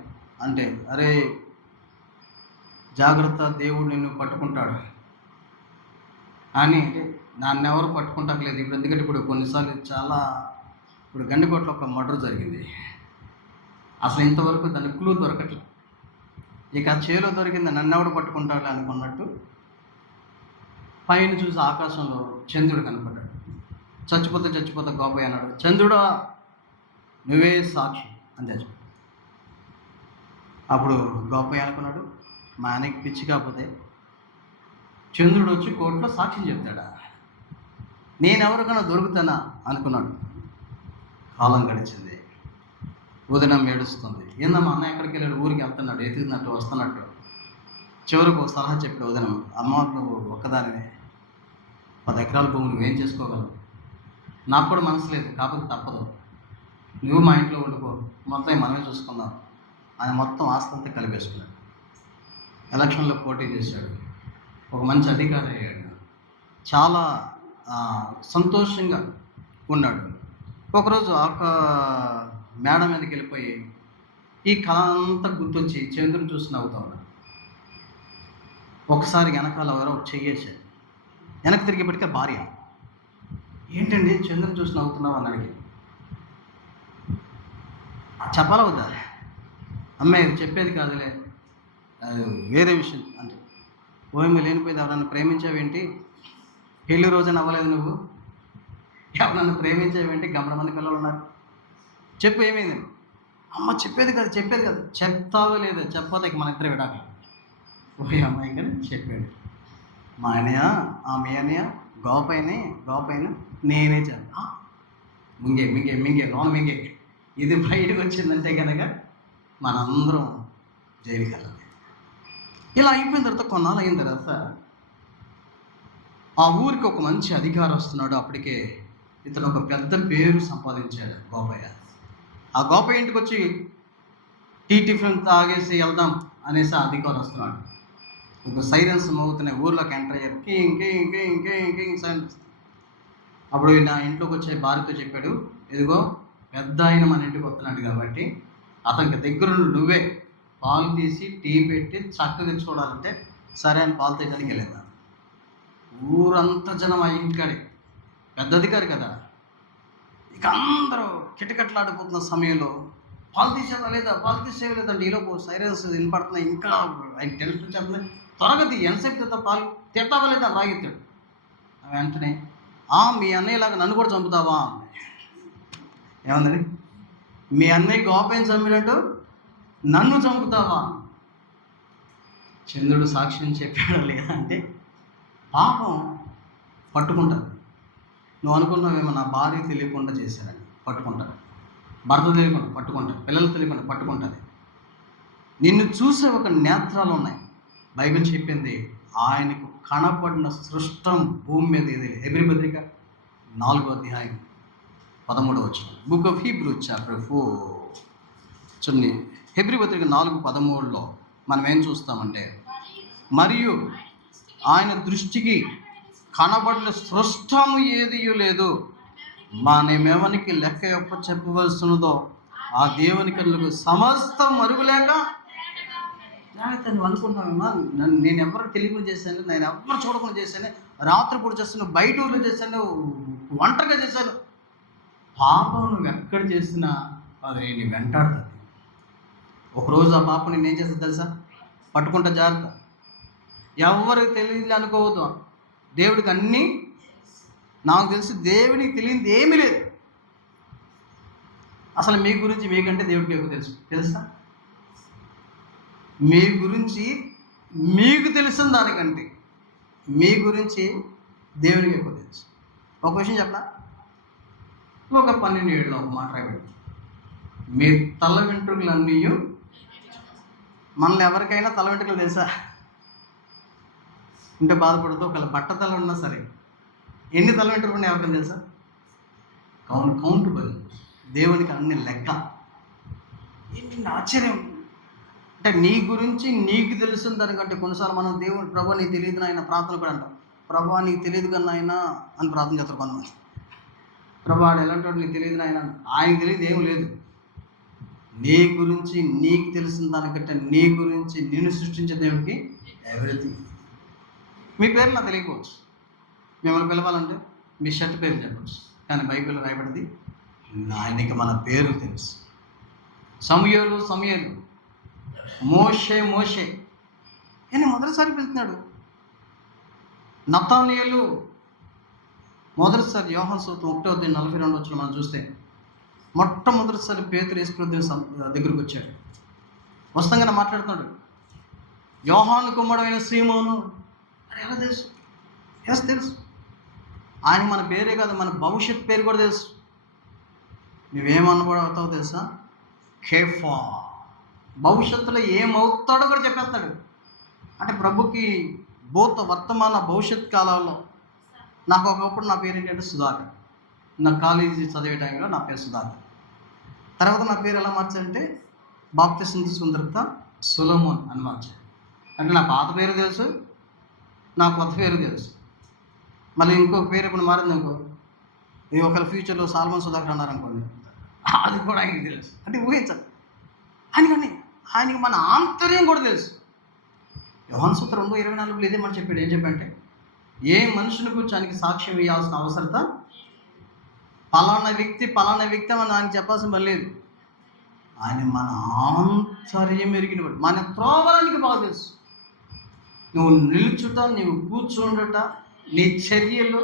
అంటే, అరే జాగ్రత్త, దేవుడు నిన్ను పట్టుకుంటాడు అని. నన్ను ఎవరు పట్టుకుంటాకలేదు ఇప్పుడు, ఎందుకంటే ఇప్పుడు కొన్నిసార్లు ఇప్పుడు గండికోటలో ఒక మర్డర్ జరిగింది, అసలు ఇంతవరకు దాని క్లూ దొరకట్లేదు. ఇక చేలో దొరికింది, నన్ను ఎవడు పట్టుకుంటాడు అనుకున్నట్టు పైన చూసి ఆకాశంలో చంద్రుడు కనపడ్డాడు. చచ్చిపోతే గోపయ్య అన్నాడు, చంద్రుడా నువ్వే సాక్షి అంతే. అప్పుడు గోపయ్య అనుకున్నాడు, మా ఆయనకి పిచ్చి కాకపోతే చంద్రుడు వచ్చి కోర్టులో సాక్ష్యం చెప్తాడా, నేనెవరికైనా దొరుకుతానా అనుకున్నాడు. కాలం గడిచింది, ఉదయం ఏడుస్తుంది, ఏందమ్మా అన్న ఎక్కడికి వెళ్ళాడు, ఊరికి వెళ్తున్నాడు, ఎత్తుకున్నట్టు వస్తున్నట్టు. చివరికి ఒక సలహా చెప్పాడు ఉదయం, అమ్మ నువ్వు ఒక్కదానివే, 10 ఎకరాల భూమి నువ్వేం చేసుకోగలవు, నాకు కూడా మనసు లేదు, కాకపోతే తప్పదు, నువ్వు మా ఇంట్లో వండుకో, మొత్తం మనమే చూసుకుందాం ఆయన మొత్తం ఆస్తి అంతా కలిపేసుకున్నాడు. ఎలక్షన్లో పోటీ చేశాడు, ఒక మంచి అధికారి అయ్యాడు, చాలా సంతోషంగా ఉన్నాడు. ఒకరోజు మేడ మీదకి వెళ్ళిపోయి ఈ కళ అంతా గుర్తొచ్చి చంద్రుని చూసి నవ్వుతా ఉన్నాడు. ఒకసారి వెనకాల ఎవరో చెయ్యేశాడు, వెనక్కి తిరిగేపటికే భార్య, ఏంటండి చంద్రుని చూసి నవ్వుతున్నావు అని అడిగి, చెప్పాలా వద్దా, అమ్మాయి ఇది చెప్పేది కాదులే, వేరే విషయం అంటే, ఓఎమ్మ లేనిపోయింది, ఎవరన్నా ప్రేమించావేంటి, పెళ్లి రోజున అవ్వలేదు నువ్వు, ఎవరన్నా ప్రేమించావేంటి, గమన మంది పిల్లలు ఉన్నారు, చెప్పు ఏమైంది. అమ్మ చెప్పేది కాదు చెప్తావో లేదా, చెప్పకపోతే మన ఇద్దరు విడాకులు. ఓ అమ్మాయి కానీ చెప్పాడు, మా అన్నయ్య మీ అన్నయ్య గోపైన నేనే చెప్పా, మింగే లోన మింగే, ఇది బయటకు వచ్చిందంటే కనుక మనందరం జైలుకి వెళ్ళాలి. ఇలా అయిపోయిన తర్వాత కొన్నాళ్ళు అయిన తర్వాత ఆ ఊరికి ఒక మంచి అధికారి వస్తున్నాడు. అప్పటికే ఇతను ఒక పెద్ద పేరు సంపాదించాడు గోపయ్య. ఆ గోపయ్య ఇంటికి వచ్చి టిఫిన్ తాగేసి వెళ్దాం అనేసి ఆ అధికారి వస్తున్నాడు. ఒక సైరన్స్ మోగుతున్నాయి, ఊర్లోకి ఎంటర్ అయ్యారు, ఇంకే సైరన్స్. అప్పుడు నా ఇంట్లోకి వచ్చే భార్యతో చెప్పాడు, ఇదిగో పెద్ద ఆయన మన ఇంటికి వస్తున్నాడు కాబట్టి అతనికి దగ్గర నువ్వే పాలు తీసి టీ పెట్టి చక్కగా చూడాలంటే సరే అని పాలు తీయడానికి వెళ్ళేదా. ఊరంతా జనం ఆ ఇంటికాడే, పెద్ద అధికారి కదా, ఇక అందరూ కిటకట్లాడిపోతున్న సమయంలో పాలు తీసేయలేదంటే ఈలోపు సైరన్స్ వినపడుతున్నాయి, ఇంకా ఆయన టెన్షన్ వచ్చేస్తున్నాయి, త్వరగా ఎంతసేపు తీద్దా పాలు తిట్టావా లేదా రాగెత్తాడు. వెంటనే మీ అన్నయ్యలాగా నన్ను కూడా చంపుతావా, ఏమందండి, మీ అన్నయ్య గోపయ్యని చంపినట్టు నన్ను చంపుతావా. చంద్రుడు సాక్ష్యం చెప్పాడు లేదంటే పాపం పట్టుకుంటారు. నువ్వు అనుకున్నావేమో నా భార్య తెలియకుండా చేశారని, పట్టుకుంటారు, భర్త తెలియకుండా పట్టుకుంటారు, పిల్లలు తెలియకుండా పట్టుకుంటుంది. నిన్ను చూసే ఒక నేత్రాలు ఉన్నాయి. బైబిల్ చెప్పింది ఆయనకు కనపడిన సృష్టం భూమి మీద ఏది. హెబ్రీ పత్రిక 4వ అధ్యాయం 13వ వచనం, బుక్ ఆఫ్ హీబ్రూస్ చాప్టర్ 4 చూడండి. హెబ్రీ పత్రిక 4:13 మనం ఏం చూస్తామంటే, మరియు ఆయన దృష్టికి కనబడిన సృష్టము ఏది లేదు, మనమెవనికి లెక్క చెప్పవలసినదో ఆ దేవుని కన్నులకు సమస్తం మరుగులేక. జాగ్రత్త, నువ్వు అనుకుంటున్నావమ్మా, నేను ఎవరికి తెలియకుండా చేశాను, నేను ఎవరు చూడకుండా చేశాను, రాత్రిపూట చేస్తాను, బయట ఊళ్ళో చేశాను, ఒంటరిగా చేశాను. పాపం నువ్వు ఎక్కడ చేసినా అది నీ వెంటాడుతుంది. ఒకరోజు ఆ పాపం నేను ఏం చేస్తుంది తెలుసా? పట్టుకుంటా. జాగ్రత్త, ఎవరికి తెలియదు అనుకోవద్దు. దేవుడికి అన్నీ నాకు తెలిసి దేవుడికి తెలియదు ఏమీ లేదు. అసలు మీ గురించి మీకంటే దేవుడికి ఎక్కువ తెలుసా? మీ గురించి మీకు తెలిసిన దానికంటే మీ గురించి దేవుడికి ఎక్కువ తెలుసు. ఒక విషయం చెప్పనా? ఒక 12 ఏళ్ళలో ఒక మాట రాయబడి, మీ తల వెంట్రుకలన్నీ, మనల్ని ఎవరికైనా తల వెంట్రుకలు తెలుసా? ఉంటే బాధపడుతూ ఒకవేళ బట్టతల ఉన్నా సరే, ఎన్ని తల వెంట్రుకలు ఉన్నాయి ఎవరికైనా తెలుసా? కౌంటబుల్. దేవునికి అన్ని లెక్క. ఏంటి ఆశ్చర్యం అంటే, నీ గురించి నీకు తెలిసిన దానికంటే కొన్నిసార్లు మనం దేవుని ప్రభా నీకు తెలియదు నాయన ప్రార్థన కూడా అంటాం. ప్రభా నీకు తెలియదు కదా నాయన అని ప్రార్థన చేస్తారు కొంతమంది. ప్రభా ఎలాంటి వాడు నీకు తెలియదు నాయన, ఆయనకు తెలియదు ఏం లేదు. నీ గురించి నీకు తెలిసిన దానికంటే నీ గురించి నిన్ను సృష్టించే దేవుడికి ఎవ్రీథింగ్. మీ పేరు నాకు తెలియకపోవచ్చు, మిమ్మల్ని పిలవాలంటే మీ షర్ట్ పేరు చెప్పవచ్చు, కానీ బైబిల్లో రాయబడింది ఆయనకి మన పేరు తెలుసు. సమూయేలు మోషే అని మొదటిసారి పిలుస్తున్నాడు. నతానీయేలు మొదటిసారి యోహాను సువార్త 1:42 మనం చూస్తే, మొట్టమొదటిసారి పేతురు యేసుప్రభువు దగ్గరికి వచ్చాడు. వస్తంగానే మాట్లాడుతున్నాడు, యోహాను కుమారుడైన సీమోను. అది ఎలా తెలుసు? తెలుసు. ఆయన మన పేరే కాదు, మన భవిష్యత్ పేరు కూడా తెలుసు. నువ్వేమనబడవుతావు తెలుసా? కేఫా. భవిష్యత్తులో ఏమవుతాడో కూడా చెప్పేస్తాడు. అంటే ప్రభుకి భూత వర్తమాన భవిష్యత్ కాలంలో, నాకు ఒకప్పుడు నా పేరు ఏంటంటే సుధాకర్. నా కాలేజీ చదివే టైంలో నా పేరు సుధాకర్. తర్వాత నా పేరు ఎలా మార్చాలంటే బాప్తిసం తీసుకున్న తర్వాత సొలొమోన్ అని మార్చాను. అంటే నా పాత పేరు తెలుసు, నా కొత్త పేరు తెలుసు. మళ్ళీ ఇంకొక పేరు ఇప్పుడు మారింది అనుకో, ఇది ఒకవేళ ఫ్యూచర్లో సాల్మన్ సుధాకర్ అన్నారనుకోండి, అది కూడా ఆయనకి తెలుసు. అంటే ఊహించాలి. ఆయనకి మన ఆంతర్యం కూడా తెలుసు. యోహాను సువార్త 2:24 ఇదే మనం చెప్పాడు. ఏం చెప్పంటే, ఏ మనుషుని గురించి ఆయనకి సాక్ష్యం ఇవ్వాల్సిన అవసరత, పలానా వ్యక్తి అని ఆయన చెప్పాల్సిన పని లేదు. ఆయన మన ఆంతర్యం ఎరిగినవాడు, మన త్రోవలానికి బాగా తెలుసు. నువ్వు నిల్చుట, నువ్వు కూర్చుండట, నీ చర్యలు.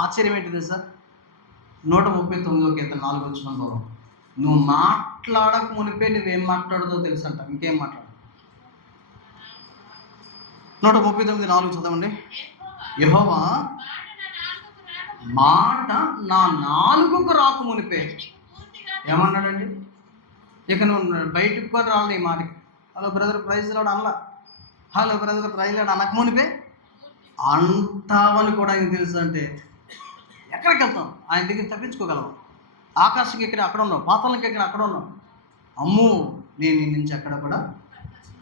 ఆశ్చర్యం ఏంటి తెలుసా? 139 కీర్తన 4 నువ్వు మాట్లాడక మునిపే నువ్వేం మాట్లాడదో తెలుసు అంట. ఇంకేం మాట్లాడు? 139:4 చదవండి. యెహోవా మాట నా నాలుకకు రాక మునిపే ఏమన్నాడండి? ఇక నువ్వు బయటకు కూడా రావాలి ఈ మాటకి. హలో బ్రదర్ ప్రైజ్ లాడు అనలా, హలో బ్రదర్ ప్రైజ్ లాడు అనక మునిపే అంటావని కూడా ఆయనకు తెలుసు. అంటే ఎక్కడికి వెళ్తాం? ఆయన దగ్గర తప్పించుకోగలవు. ఆకాశంకి ఎక్కడ అక్కడ ఉన్నావు, పాతాళంకి ఎక్కడ అక్కడ ఉన్నావు. అమ్మో నేను నీ నుంచి అక్కడ కూడా.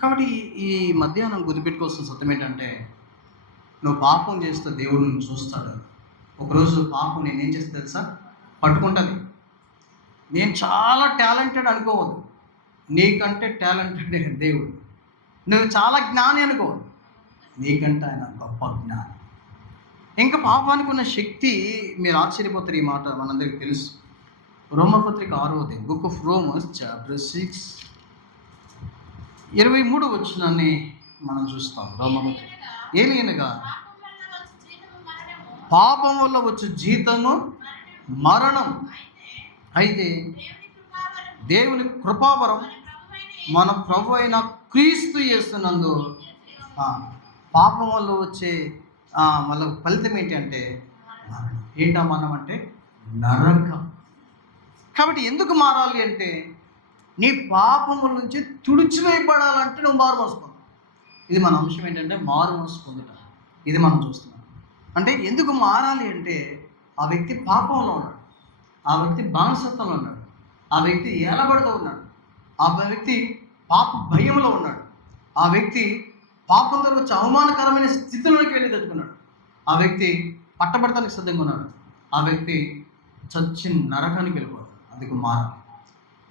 కాబట్టి ఈ మధ్యాహ్నం గుర్తుపెట్టుకోవాల్సిన సత్యం ఏంటంటే, నువ్వు పాపం చేస్తే దేవుడు నిన్ను చూస్తాడు. ఒకరోజు పాపం నేనేం చేస్తే తెలుసా? పట్టుకుంటుంది. నేను చాలా టాలెంటెడ్ అనుకోవద్దు, నీకంటే టాలెంటెడ్ దేవుడు. నువ్వు చాలా జ్ఞాని అనుకోవద్దు, నీకంటే ఆయన గొప్ప జ్ఞాని. ఇంకా పాపానికి ఉన్న శక్తి, మీరు ఆశ్చర్యపోతారు. ఈ మాట మనందరికీ తెలుసు. రోమపత్రిక 6వ బుక్ ఆఫ్ రోమన్స్ చాప్టర్ 6:23 మనం చూస్తాం. రోమపత్రిక ఏలియనగా పాపం వల్ల వచ్చు జీతము మరణం, అయితే దేవుని కృపావరం మన ప్రభు అయిన క్రీస్తు యేసునందు. పాపం వల్ల వచ్చే మళ్ళీ ఫలితం ఏంటి అంటే మరణం. ఏంటా మరణం అంటే నరకం. కాబట్టి ఎందుకు మారాలి అంటే, నీ పాపముల నుంచి తుడిచివేయబడాలంటే నువ్వు మారు మనసు పొందాలి. ఇది మన అంశం ఏంటంటే మారు మనసు పొందటం. ఇది మనం చూస్తున్నాం. అంటే ఎందుకు మారాలి అంటే, ఆ వ్యక్తి పాపంలో ఉన్నాడు, ఆ వ్యక్తి బానిసత్వంలో ఉన్నాడు, ఆ వ్యక్తి ఏలబడుతూ ఉన్నాడు. ఆ వ్యక్తి పాప భయంలో ఉన్నాడు. ఆ వ్యక్తి పాపం ద్వారా వచ్చే అవమానకరమైన స్థితిలోకి వెళ్ళి తెచ్చుకున్నాడు. ఆ వ్యక్తి పట్టబడటానికి సిద్ధంగా ఉన్నాడు. ఆ వ్యక్తి చచ్చి నరకానికి వెళ్ళిపోతాడు. అందుకు మారాలి.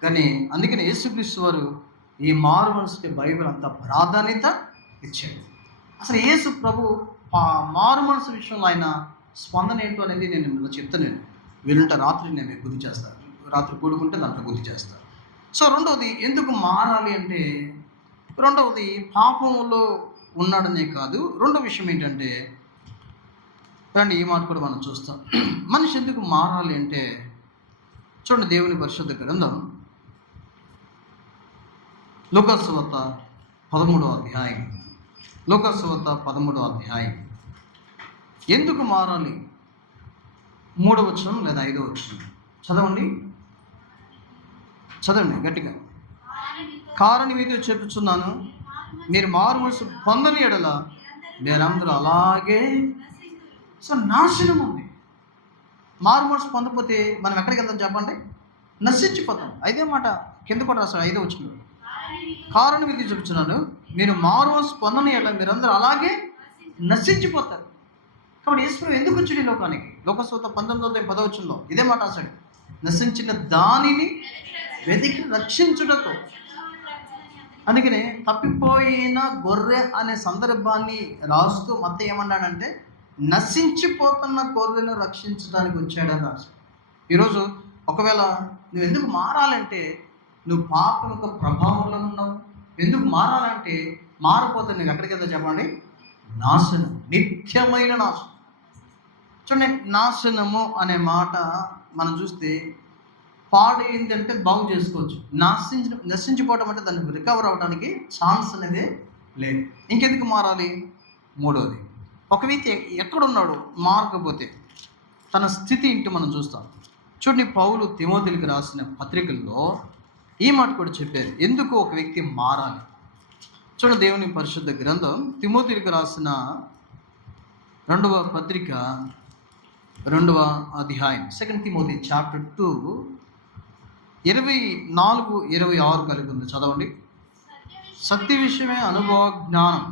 కానీ అందుకని యేసుక్రీస్తు వారు ఈ మారు మనసుకి బైబిల్ అంత ప్రాధాన్యత ఇచ్చాడు. అసలు యేసు ప్రభు మారు మనసు విషయంలో ఆయన స్పందన ఏంటో అనేది నేను మిమ్మల్ని చెప్తున్నాను. వీలుంటే రాత్రి నేను గుర్తు చేస్తాను. రాత్రి కూడుకుంటే దాంట్లో గుర్తు చేస్తాను. సో రెండవది, ఎందుకు మారాలి అంటే, రెండవది పాపంలో ఉన్నాడనే కాదు. రెండో విషయం ఏంటంటే, రండి ఈ మాట కూడా మనం చూస్తాం. మనిషి ఎందుకు మారాలి అంటే, చూడండి దేవుని పరిశుద్ధ గ్రంథం లూకాసు సువార్త 13వ అధ్యాయం. లూకాసు సువార్త 13వ అధ్యాయం. ఎందుకు మారాలి? 3వ వచనం లేదా 5వ వచనం చదవండి గట్టిగా. కారణం మీతో చెప్పుచున్నాను, మీరు మారు మనసు పొందని ఎడల మీరందరూ అలాగే. సో నాశనం ఉంది. మారు మనసు పొందకపోతే మనం ఎక్కడికి వెళ్తాం చెప్పండి? నశించిపోతాం. ఐదే మాట కింద కూడా రాస్తాడు 5వ వచనంలో. కారణం మీతో చెప్పుచున్నాను, మీరు మారు మనసు పొందని ఎడల మీరందరూ అలాగే నశించిపోతారు. కాబట్టి యేసు ఎందుకు వచ్చాడు ఈ లోకానికి? లూకాసు సువార్త 19వ వచనంలో ఇదే మాట రాశాడు, నశించిన దానిని వెతికి రక్షించుటకు. అందుకనే తప్పిపోయిన గొర్రె అనే సందర్భాన్ని రాస్తూ మత్తయి ఏమన్నాడంటే, నశించిపోతున్న గొర్రెను రక్షించడానికి వచ్చాడని రాశాడు. ఈరోజు ఒకవేళ నువ్వు ఎందుకు మారాలంటే, నువ్వు పాపం యొక్క ప్రభావంలో ఉన్నావు. ఎందుకు మారాలంటే, మారిపోతే నువ్వు ఎక్కడికి వెళ్తా చెప్పండి? నాశనం, నిత్యమైన నాశనం. చూడండి, నాశనము అనే మాట మనం చూస్తే పాడైంది అంటే బాగు చేసుకోవచ్చు. నశించిపోవటం అంటే దాన్ని రికవర్ అవ్వడానికి ఛాన్స్ అనేది లేదు. ఇంకెందుకు మారాలి? మూడవది, ఒక వ్యక్తి ఎక్కడున్నాడు మారకపోతే తన స్థితి ఏంటి మనం చూస్తాం. చూడండి, పౌలు తిమోతికి రాసిన పత్రికల్లో ఈ మాట కూడా చెప్పారు, ఎందుకు ఒక వ్యక్తి మారాలి. చూడండి, దేవుని పరిశుద్ధ గ్రంథం తిమోతికి రాసిన 2వ పత్రిక 2వ అధ్యాయం, 2 తిమోతి చాప్టర్ 2 24-26 కలిగి ఉంది. చదవండి. సత్య విషయమే అనుభవ జ్ఞానం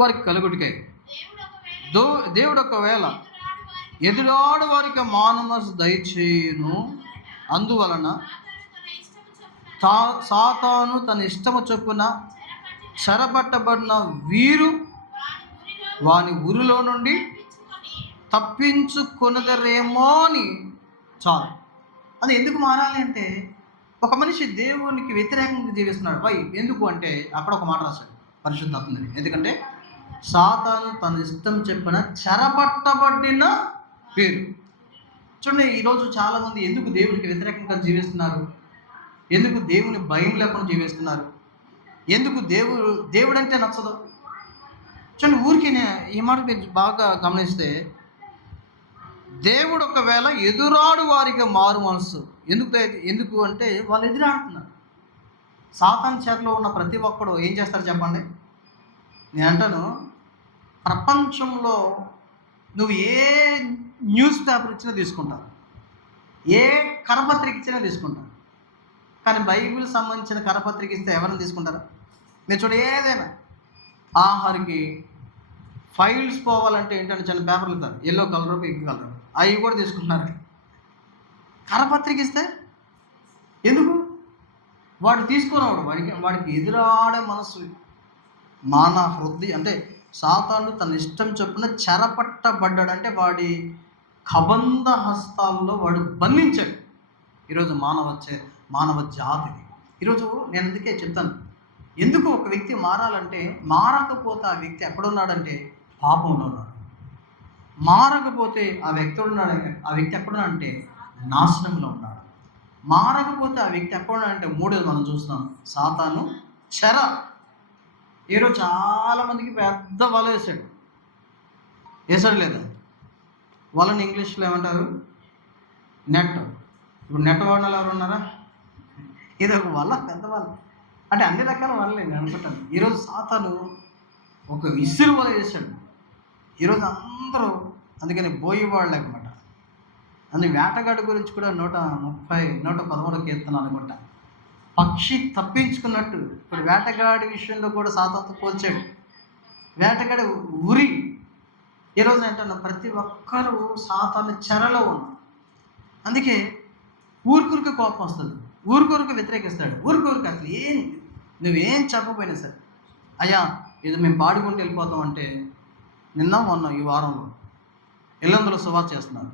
వారికి కలుగుటికై దేవుడు ఒకవేళ ఎదురాడు వారికి మానమనసు దయచేయును. అందువలన సాతాను తన ఇష్టము చొప్పున చెరపట్టబడిన వీరు వాని ఊరిలో నుండి తప్పించుకొనదరేమో అని. చాలు. అది ఎందుకు మారాలి అంటే, ఒక మనిషి దేవునికి వ్యతిరేకంగా జీవిస్తున్నాడు. ఎందుకు అంటే అక్కడ ఒక మాట రాశాడు పరిశుద్ధాత్మని. ఎందుకంటే సాతాను తన ఇష్టం చెప్పిన చెరపట్టబడిన వీరు. చూడండి, ఈరోజు చాలామంది ఎందుకు దేవునికి వ్యతిరేకంగా జీవిస్తున్నారు? ఎందుకు దేవుని భయం లేకుండా జీవిస్తున్నారు? ఎందుకు దేవుడంటే నచ్చదు? చూడండి, ఊరికి ఈ మాట మీరు బాగా గమనిస్తే, దేవుడు ఒకవేళ ఎదురాడు వారికి మారు మనసు. ఎందుకు అంటే వాళ్ళు ఎదురాడుతున్నారు. సాతాను చేతిలో ఉన్న ప్రతి ఒక్కడు ఏం చేస్తారు చెప్పండి? నేను అంటాను, ప్రపంచంలో నువ్వు ఏ న్యూస్ పేపర్ ఇచ్చినా తీసుకుంటావు, ఏ కరపత్రిక ఇచ్చినా తీసుకుంటావు. కానీ బైబిల్ సంబంధించిన కరపత్రిక ఇస్తే ఎవరైనా తీసుకుంటారా? మీరు చూడ, ఏదైనా ఆహారికి ఫైల్స్ పోవాలంటే ఏంటంటే చిన్న పేపర్లు ఇస్తారు, ఎల్లో కలర్, పింక్ కలర్, అవి కూడా తీసుకుంటున్నారు. కరపత్రిక ఇస్తే ఎందుకు? వాడు తీసుకున్నాడు, వాడికి ఎదురాడే మనసు, మాన హృదయం. అంటే సాతాను తన ఇష్టం చొప్పున చెరపట్టబడ్డాడు. అంటే వాడి కబంధ హస్తాల్లో వాడు బంధించాడు ఈరోజు మానవ జాతిని. ఈరోజు నేను అందుకే చెప్తాను, ఎందుకు ఒక వ్యక్తి మారాలంటే, మారకపోతే ఆ వ్యక్తి ఎక్కడున్నాడంటే పాపంలో ఉన్నాడు. మారకపోతే ఆ వ్యక్తి ఎక్కడున్నాడంటే నాశనంలో ఉన్నాడు. మారకపోతే ఆ వ్యక్తి ఎక్కడున్నాడంటే, మూడోది మనం చూస్తున్నాం, సాతాను చెర. ఈరోజు చాలామందికి పెద్ద వల వేసాడు లేదా? వలని ఇంగ్లీష్లో ఏమంటారు? నెట్. ఇప్పుడు నెట్ వాడిన ఎవరు ఉన్నారా? ఇది ఒక వల, పెద్ద వల. అంటే అన్ని రకాల వల్లే నేను అనుకుంటాను. ఈరోజు సాతాను ఒక విసురు వల వేసాడు. ఈరోజు అందరూ అందుకని బోయేవాళ్ళు అనమాట. అందుకే వేటగాడు గురించి కూడా 113 కీర్తన అనుకుంటా. పక్షి తప్పించుకున్నట్టు ఇప్పుడు వేటగాడి విషయంలో కూడా సాతానుతో పోల్చాడు. వేటగాడి ఉరి. ఈరోజు ఏంటన్నా ప్రతి ఒక్కరూ సాతాను చెరలో ఉన్నారు. అందుకే ఊరికూరికి కోపం వస్తుంది, ఊరికూరికి వ్యతిరేకిస్తాడు. ఊరికూరికి అసలు నువ్వేం చెప్పపోయినా సరే, అయ్యా ఇది మేము పాడుకుంటూ వెళ్ళిపోతాం అంటే, నిన్న మొన్న ఈ వారంలో ఇల్లందులో సువార్త చేస్తున్నారు.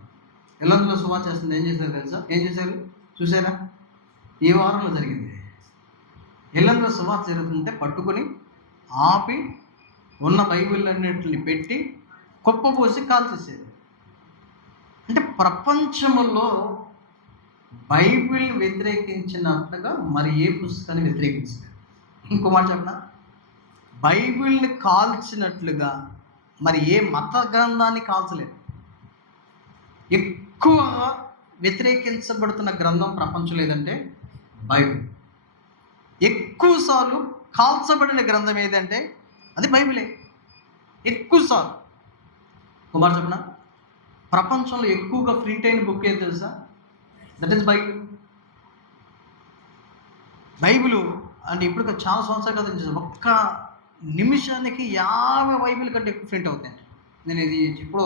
ఇల్లందులో సువార్త చేస్తుంది ఏం చేశారు తెలుసా? ఏం చేశారు చూసారా? ఈ వారంలో జరిగింది. ఇల్లందులో సువార్త జరుగుతుంటే పట్టుకొని ఆపి ఉన్న బైబిళ్ళన్నిటిని పెట్టి కుప్పపోసి కాల్చేసేది. అంటే ప్రపంచంలో బైబిల్ వ్యతిరేకించినట్లుగా మరి ఏ పుస్తకాన్ని వ్యతిరేకించలేదు. ఇంకో మాట చెప్పనా, బైబిల్ని కాల్చినట్లుగా మరి ఏ మత గ్రంథాన్ని కాల్చలేదు. ఎక్కువ వ్యతిరేకించబడుతున్న గ్రంథం ప్రపంచం లేదంటే బైబిల్. ఎక్కువసార్లు కాల్చబడిన గ్రంథం ఏదంటే అది బైబిలే. ఎక్కువసార్లు కుమార్ చెప్పిన ప్రపంచంలో ఎక్కువగా ప్రింట్ అయిన బుక్ ఏది తెలుసా? That is Bible. బైబిల్ అంటే ఇప్పుడు చాలా సంవత్సరాలు కదా, ఒక్క నిమిషానికి 50 బైబిల్ కంటే ఎక్కువ ప్రింట్ అవుతాయి. నేను ఇది ఇప్పుడు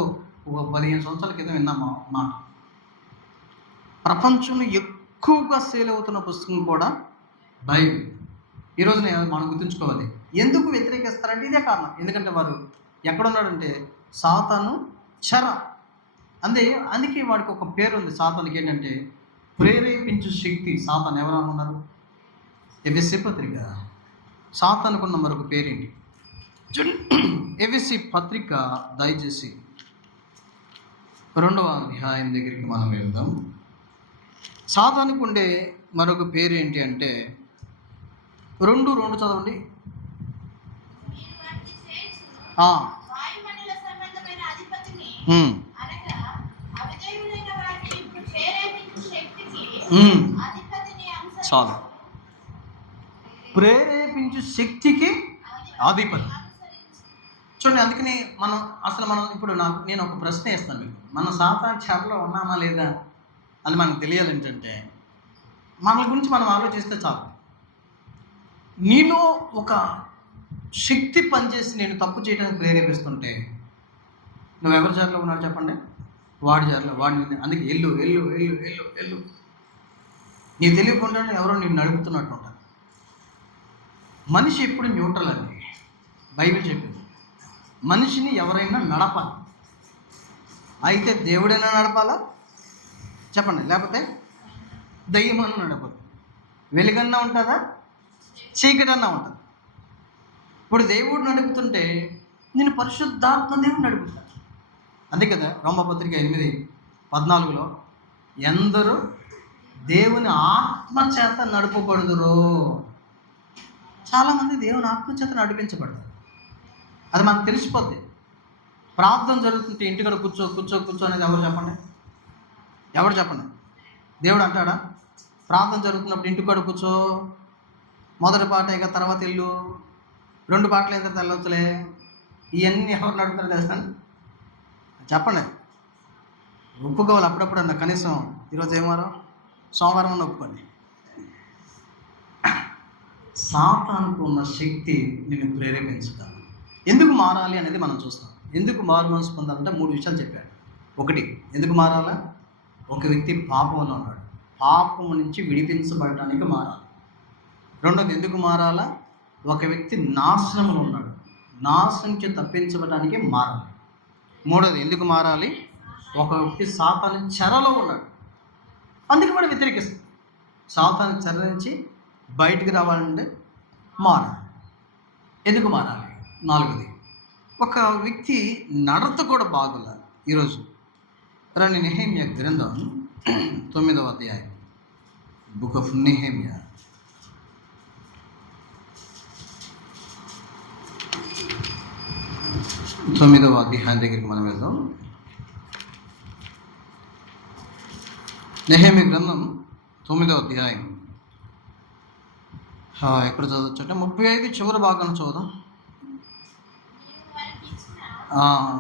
ఒక 15 సంవత్సరాల క్రితం విన్నామా మాట. ప్రపంచంలో ఎక్కువగా సేల్ అవుతున్న పుస్తకం కూడా బైబిల్. ఈరోజు మనం గుర్తుంచుకోవాలి. ఎందుకు వ్యతిరేకిస్తారంటే ఇదే కారణం. ఎందుకంటే వారు ఎక్కడున్నాడంటే సాతాను చెర. అందుకే వాడికి ఒక పేరు ఉంది సాతానికి, ఏంటంటే ప్రేరేపించు శక్తి. సాతాను ఎవరు ఉన్నారు? ఎఫెసీ పత్రిక. సాతానుకున్న మరొక పేరేంటి? ఎఫెసీ పత్రిక దయచేసి 2వ అధ్యాయం దగ్గరికి మనం వెళ్దాం. సాతానుకు ఉండే మరొక పేరు ఏంటి అంటే 2:2 చదవండి. చాలు. ప్రేరేపించు శక్తికి అధిపతి. చూడండి, అందుకని మనం ఇప్పుడు నేను ఒక ప్రశ్న వేస్తాను మీకు. మన సాతాను చెరలో ఉన్నామా లేదా అని మనకు తెలియాలి. ఏంటంటే మన గురించి మనం ఆలోచిస్తే చాలు. నీలో ఒక శక్తి పనిచేసి నేను తప్పు చేయడానికి ప్రేరేపిస్తుంటే నువ్వెవరి జారిలో ఉన్నాడు చెప్పండి? వాడి జారిలో. వాడిని అందుకే ఎల్లు ఎల్లు ఎల్లు ఎల్లు ఎల్లు నీకు తెలియకుండా ఎవరో నేను నడుపుతున్నట్టు ఉంటాను. మనిషి ఎప్పుడు న్యూట్రల్ అండి. బైబిల్ చెప్పింది మనిషిని ఎవరైనా నడపాలి. అయితే దేవుడైనా నడపాలా చెప్పండి, లేకపోతే దయ్యమన్నా నడపదు. వెలుగన్నా ఉంటుందా, చీకటన్నా ఉంటుంది. ఇప్పుడు దేవుడు నడుపుతుంటే నేను పరిశుద్ధాత్మ దేవుడు నడుపుతాను. అంతే కదా, రోమపత్రిక 8:14 ఎందరూ దేవుని ఆత్మ చేత నడుపబడుదురో. చాలామంది దేవుని ఆత్మ చేత నడిపించబడతారు. అది మనకు తెలిసిపోద్ది. ప్రార్థన జరుగుతుంటే ఇంటికాడ కూర్చో కూర్చో కూర్చో అనేది ఎవరు చెప్పండి? దేవుడు అంటాడా ప్రార్థన జరుగుతున్నప్పుడు ఇంటికాడ కూర్చో, మొదటి పాట ఇక తర్వాత ఇల్లు, 2 పాటలు ఎంత తెల్లవచ్చులే, ఇవన్నీ ఎవరు నడుపుతారు తెలుసా? చెప్పండి. ఒప్పుకోవాలి అప్పుడప్పుడు అన్న. కనీసం ఈరోజు ఏమారో సోమవారం అన్న ఒప్పుకోండి. సాతానుకు ఉన్న శక్తి నిన్ను ప్రేరేపించగలదు. ఎందుకు మారాలి అనేది మనం చూస్తాం. ఎందుకు మారు మనసు పొందాలంటే 3 విషయాలు చెప్పాడు. 1, ఎందుకు మారాలా? ఒక వ్యక్తి పాపంలో ఉన్నాడు, పాపం నుంచి విడిపించబడటానికి మారాలి. 2, ఎందుకు మారాలా? ఒక వ్యక్తి నాశనంలో ఉన్నాడు, నాశనం నుంచి తప్పించబడటానికి మారాలి. 3, ఎందుకు మారాలి? ఒక వ్యక్తి సాతాను చెరలో ఉన్నాడు, అందుకే వాడు వ్యతిరేకిస్తాడు. సాతాను చెర నుంచి బయటికి రావాలంటే మారాలి. ఎందుకు మారాలి? 4, ఒక వ్యక్తి నడత కూడా బాగుండాలి. ఈరోజు రండి, నెహెమ్యా గ్రంథం 9వ అధ్యాయం, బుక్ ఆఫ్ నెహెమ్యా. తొమ్మిదవ అధ్యాయం దగ్గరికి మనం వెళ్దాం. నెహెమ్యా గ్రంథం 9వ అధ్యాయం ఎక్కడ చదవచ్చు అంటే 35 చివరి భాగం చదువుదాం.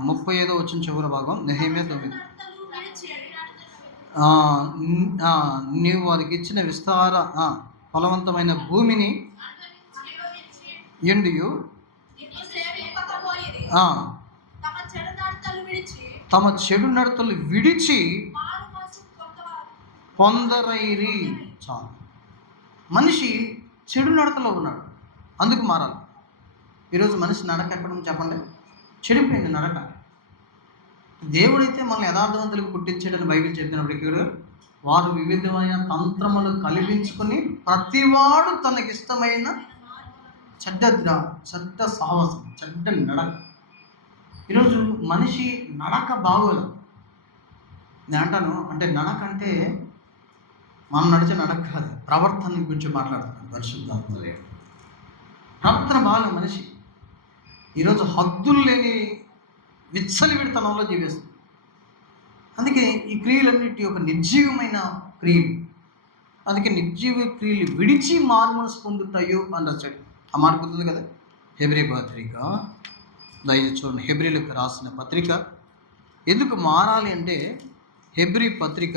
35వ వచ్చిన చివరి భాగం నెహెమ్యా 9. నీవు వారికి ఇచ్చిన విస్తార ఫలవంతమైన భూమిని ఎండియు తమ చెడు నడతలు విడిచి పొందరైరి. చాలు. మనిషి చెడు నడతలో ఉన్నాడు, అందుకు మారాలి. ఈరోజు మనిషి నడక ఎక్కడ చెప్పండి? చెడిపోయింది నడక. దేవుడైతే మనల్ని యథార్థవంతులకు పుట్టించాడని బైబిల్ చెప్పినప్పటికీ వారు వివిధమైన తంత్రములు కల్పించుకుని ప్రతివాడు తనకిష్టమైన చెడ్డ సాహసం, చెడ్డ నడక. ఈరోజు మనిషి నడక బాగోదు. నేను అంటాను, అంటే నడక అంటే మనం నడిచే నడక కాదు, ప్రవర్తన గురించి మాట్లాడుతున్నాను. పరిశుద్ధాత్మ దేవుడు ప్రవర్తన బాగా మనిషి ఈరోజు హద్దులు లేని విచ్చలవిడితనంలో జీవిస్తుంది. అందుకే ఈ క్రియలన్నిటి ఒక నిర్జీవమైన క్రియలు. అందుకే నిర్జీవ క్రియలు విడిచి మారుమనసు పొందుతాయో అని రాశాడు. ఆ మాట గుర్తుంది కదా. హెబ్రీ పత్రిక దయచేసి చూడండి, హెబ్రీలకు రాసిన పత్రిక. ఎందుకు మారాలి అంటే హెబ్రీ పత్రిక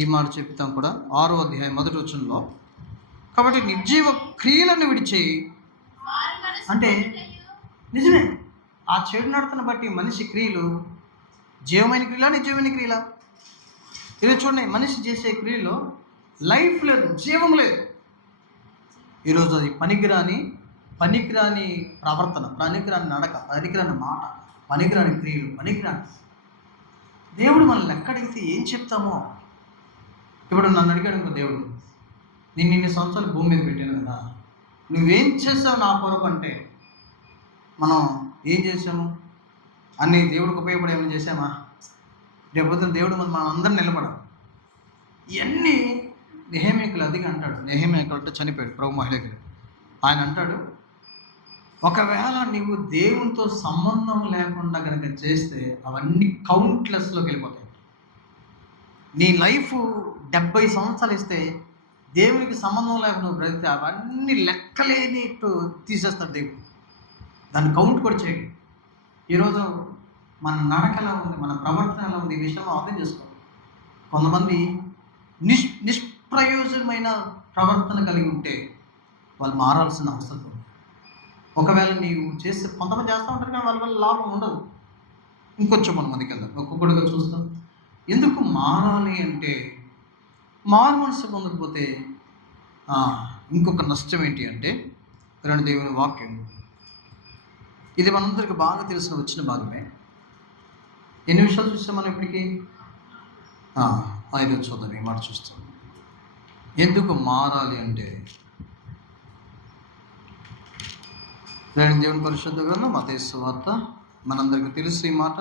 ఈ మాట చెప్తాం కూడా 6వ అధ్యాయం 1వ వచనంలో. కాబట్టి నిర్జీవ క్రియలను విడిచి అంటే నిజమే, ఆ చెడు నడతను బట్టి మనిషి క్రియలు జీవమైన క్రియలా నిర్జీవమైన క్రియలా? ఈరోజు చూడండి, మనిషి చేసే క్రియలో లైఫ్ లేదు, జీవం లేదు. ఈరోజు అది పనికిరాని ప్రవర్తన, పనికిరాని నడక, పనికిరాని మాట, పనికిరాని క్రియలు, పనికిరాని. దేవుడు మనల్ని ఎక్కడికి ఏం చెప్తామో. ఇప్పుడు నన్ను అడిగాడు ఇంకో దేవుడు, నేను ఇన్ని సంవత్సరాలు భూమి మీద పెట్టాను కదా, నువ్వేం చేసావు నా కొరకు అంటే, మనం ఏం చేసాము అన్ని దేవుడికి ఉపయోగపడి ఏమైనా చేసామా? రేపొద్దున దేవుడు మనం అందరం నిలబడం. ఇవన్నీ నెహెమ్యాకు అదిగా అంటాడు. నెహెమ్యాకు అంటే చనిపోయాడు, ప్రభు మహిళకి. ఆయన అంటాడు, ఒకవేళ నీవు దేవునితో సంబంధం లేకుండా కనుక చేస్తే అవన్నీ కౌంట్లెస్లోకి వెళ్ళిపోతాయి. నీ లైఫ్ 70 సంవత్సరాలు ఇస్తే దేవునికి సంబంధం లేకుండా బ్రతికితే అవన్నీ లెక్కలేనిట్టు తీసేస్తాడు దేవుడు. దాన్ని కౌంట్ కూడా చేయండి. ఈరోజు మన నడక ఎలా ఉంది, మన ప్రవర్తన ఎలా ఉంది, ఈ విషయంలో అర్థం చేసుకోవాలి. కొంతమంది నిష్ప్రయోజనమైన ప్రవర్తన కలిగి ఉంటే వాళ్ళు మారాల్సిన అవసరం ఉంది. ఒకవేళ నీవు చేస్తే, కొంతమంది చేస్తూ ఉంటారు కానీ వాళ్ళ వల్ల లాభం ఉండదు. ఇంకొంచెం మనం ముందుకు వెళ్దాం, ఒక్కొక్కటిగా చూస్తాం. ఎందుకు మారాలి అంటే, మారు మనసు పొందకపోతే ఇంకొక నష్టం ఏంటి అంటే, రెండు దేవుని వాక్యం ఇది మనందరికి బాగా తెలిసిన వచ్చిన భాగమే. ఎన్ని విషయాలు చూస్తాం మనం ఇప్పటికీ? 5 చూద్దాం. ఈ మాట చూస్తాం. ఎందుకు మారాలి అంటే, దేవుని పరిశుద్ధ గ్రంథం మత్తయి సువార్త, మనందరికీ తెలుసు ఈ మాట.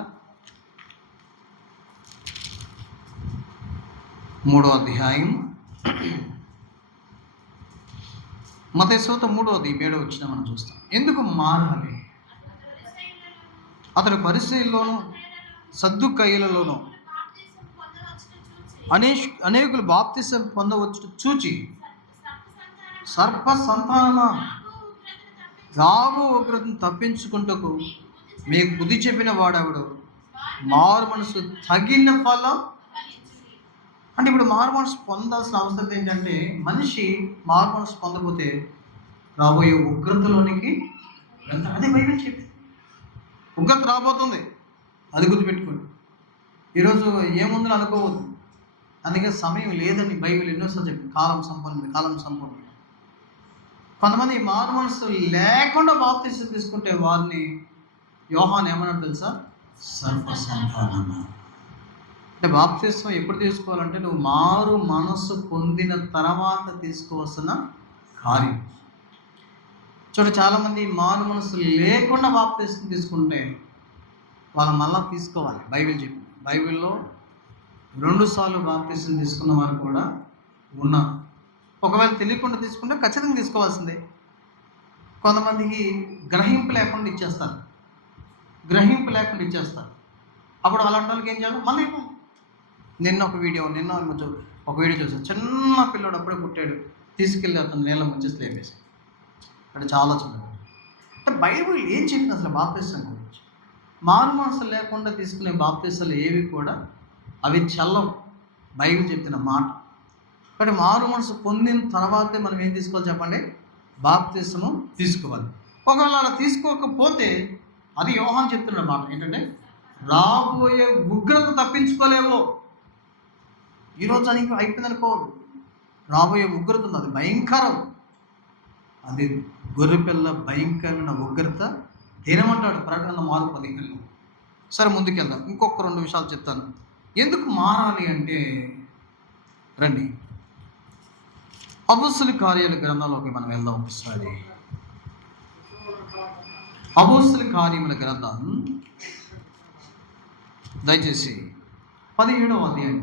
3వ అధ్యాయం మత్తయి సువార్త 3వ అధ్యాయం 7వ వచనం మనం చూస్తాం. ఎందుకు మారాలి? అతడు పరిసయ్యుల్లోను సద్దుకయ్యులలోను అనేకులు బాప్తిసం పొందవచ్చు చూచి, సర్ప సంతానమా, రాబో ఉగ్రతను తప్పించుకుంటకు మీకు బుద్ధి చెప్పిన వాడెవడు, మారు మనసు తగిన ఫలం. అంటే ఇప్పుడు మారు మనసు పొందాల్సిన అవసరం ఏంటంటే, మనిషి మారు మనసు పొందకపోతే రాబోయే ఉగ్రతలోనికి వెళ్తాడు. అదే బైబిల్ చెప్పి, ఉగ్రత రాబోతుంది, అది గుర్తుపెట్టుకోండి. ఈరోజు ఏముందని అనుకోవద్దు. అందుకే సమయం లేదని బైబిల్ ఎన్నోసార్లు చెప్పి, కాలం సంపూర్ణ. కొంతమంది మారు మనసు లేకుండా బాప్తిసం తీసుకుంటే వారిని యోహాను ఏమన్నాడు తెలుసా? సర్ప సంతానమా. అంటే బాప్తిసం ఎప్పుడు తీసుకోవాలంటే, నువ్వు మారు మనసు పొందిన తర్వాత తీసుకోవాల్సిన కార్యం. చాలామంది మారు మనసు లేకుండా బాప్తిసం తీసుకుంటే వాళ్ళు మళ్ళా తీసుకోవాలి. బైబిల్ చెప్పి, బైబిల్లో 2 సార్లు బాప్తిసం తీసుకున్న వారు కూడా ఉన్నారు. ఒకవేళ తెలియకుండా తీసుకుంటే ఖచ్చితంగా తీసుకోవాల్సిందే. కొంతమందికి గ్రహింపు లేకుండా ఇచ్చేస్తారు. అప్పుడు అలాంటి వాళ్ళకి ఏం చేయాలి? మళ్ళీ నిన్న ఒక వీడియో చూసాను. చిన్న పిల్లోడు అప్పుడే పుట్టాడు, తీసుకెళ్ళి అతను నీళ్ళ ముంచేసి లేపేసి. అంటే చాలా చిన్నది. అంటే బైబిల్ ఏం చెప్పింది అసలు బాప్తిసం గురించి? మారు మనసు లేకుండా తీసుకునే బాప్తిసాలు ఏవి కూడా అవి చల్లవు, బైబిల్ చెప్పిన మాట. కాబట్టి మారు మనసు పొందిన తర్వాతే మనం ఏం తీసుకోవాలి చెప్పండి? బాప్తిస్మము తీసుకోవాలి. ఒకవేళ అలా తీసుకోకపోతే అది యోహాను చెప్తున్న మాట ఏంటంటే, రాబోయే ఉగ్రత తప్పించుకోలేవో. ఈరోజు అని అయిపోయిందనుకో, రాబోయే ఉగ్రత ఉంది, అది భయంకరం. అది గొర్రెపిల్ల భయంకరమైన ఉగ్రత తినమంటాడు ప్రకటన 6:15. సరే, ముందుకెళ్దాం. ఇంకొక 2 విషయాలు చెప్తాను. ఎందుకు మారాలి అంటే, రండి అపోస్తలుల కార్యాల గ్రంథంలోకి మనం వెళ్దాం ఒకసారి. అపోస్తలుల కార్యముల గ్రంథం దయచేసి 17వ అధ్యాయం.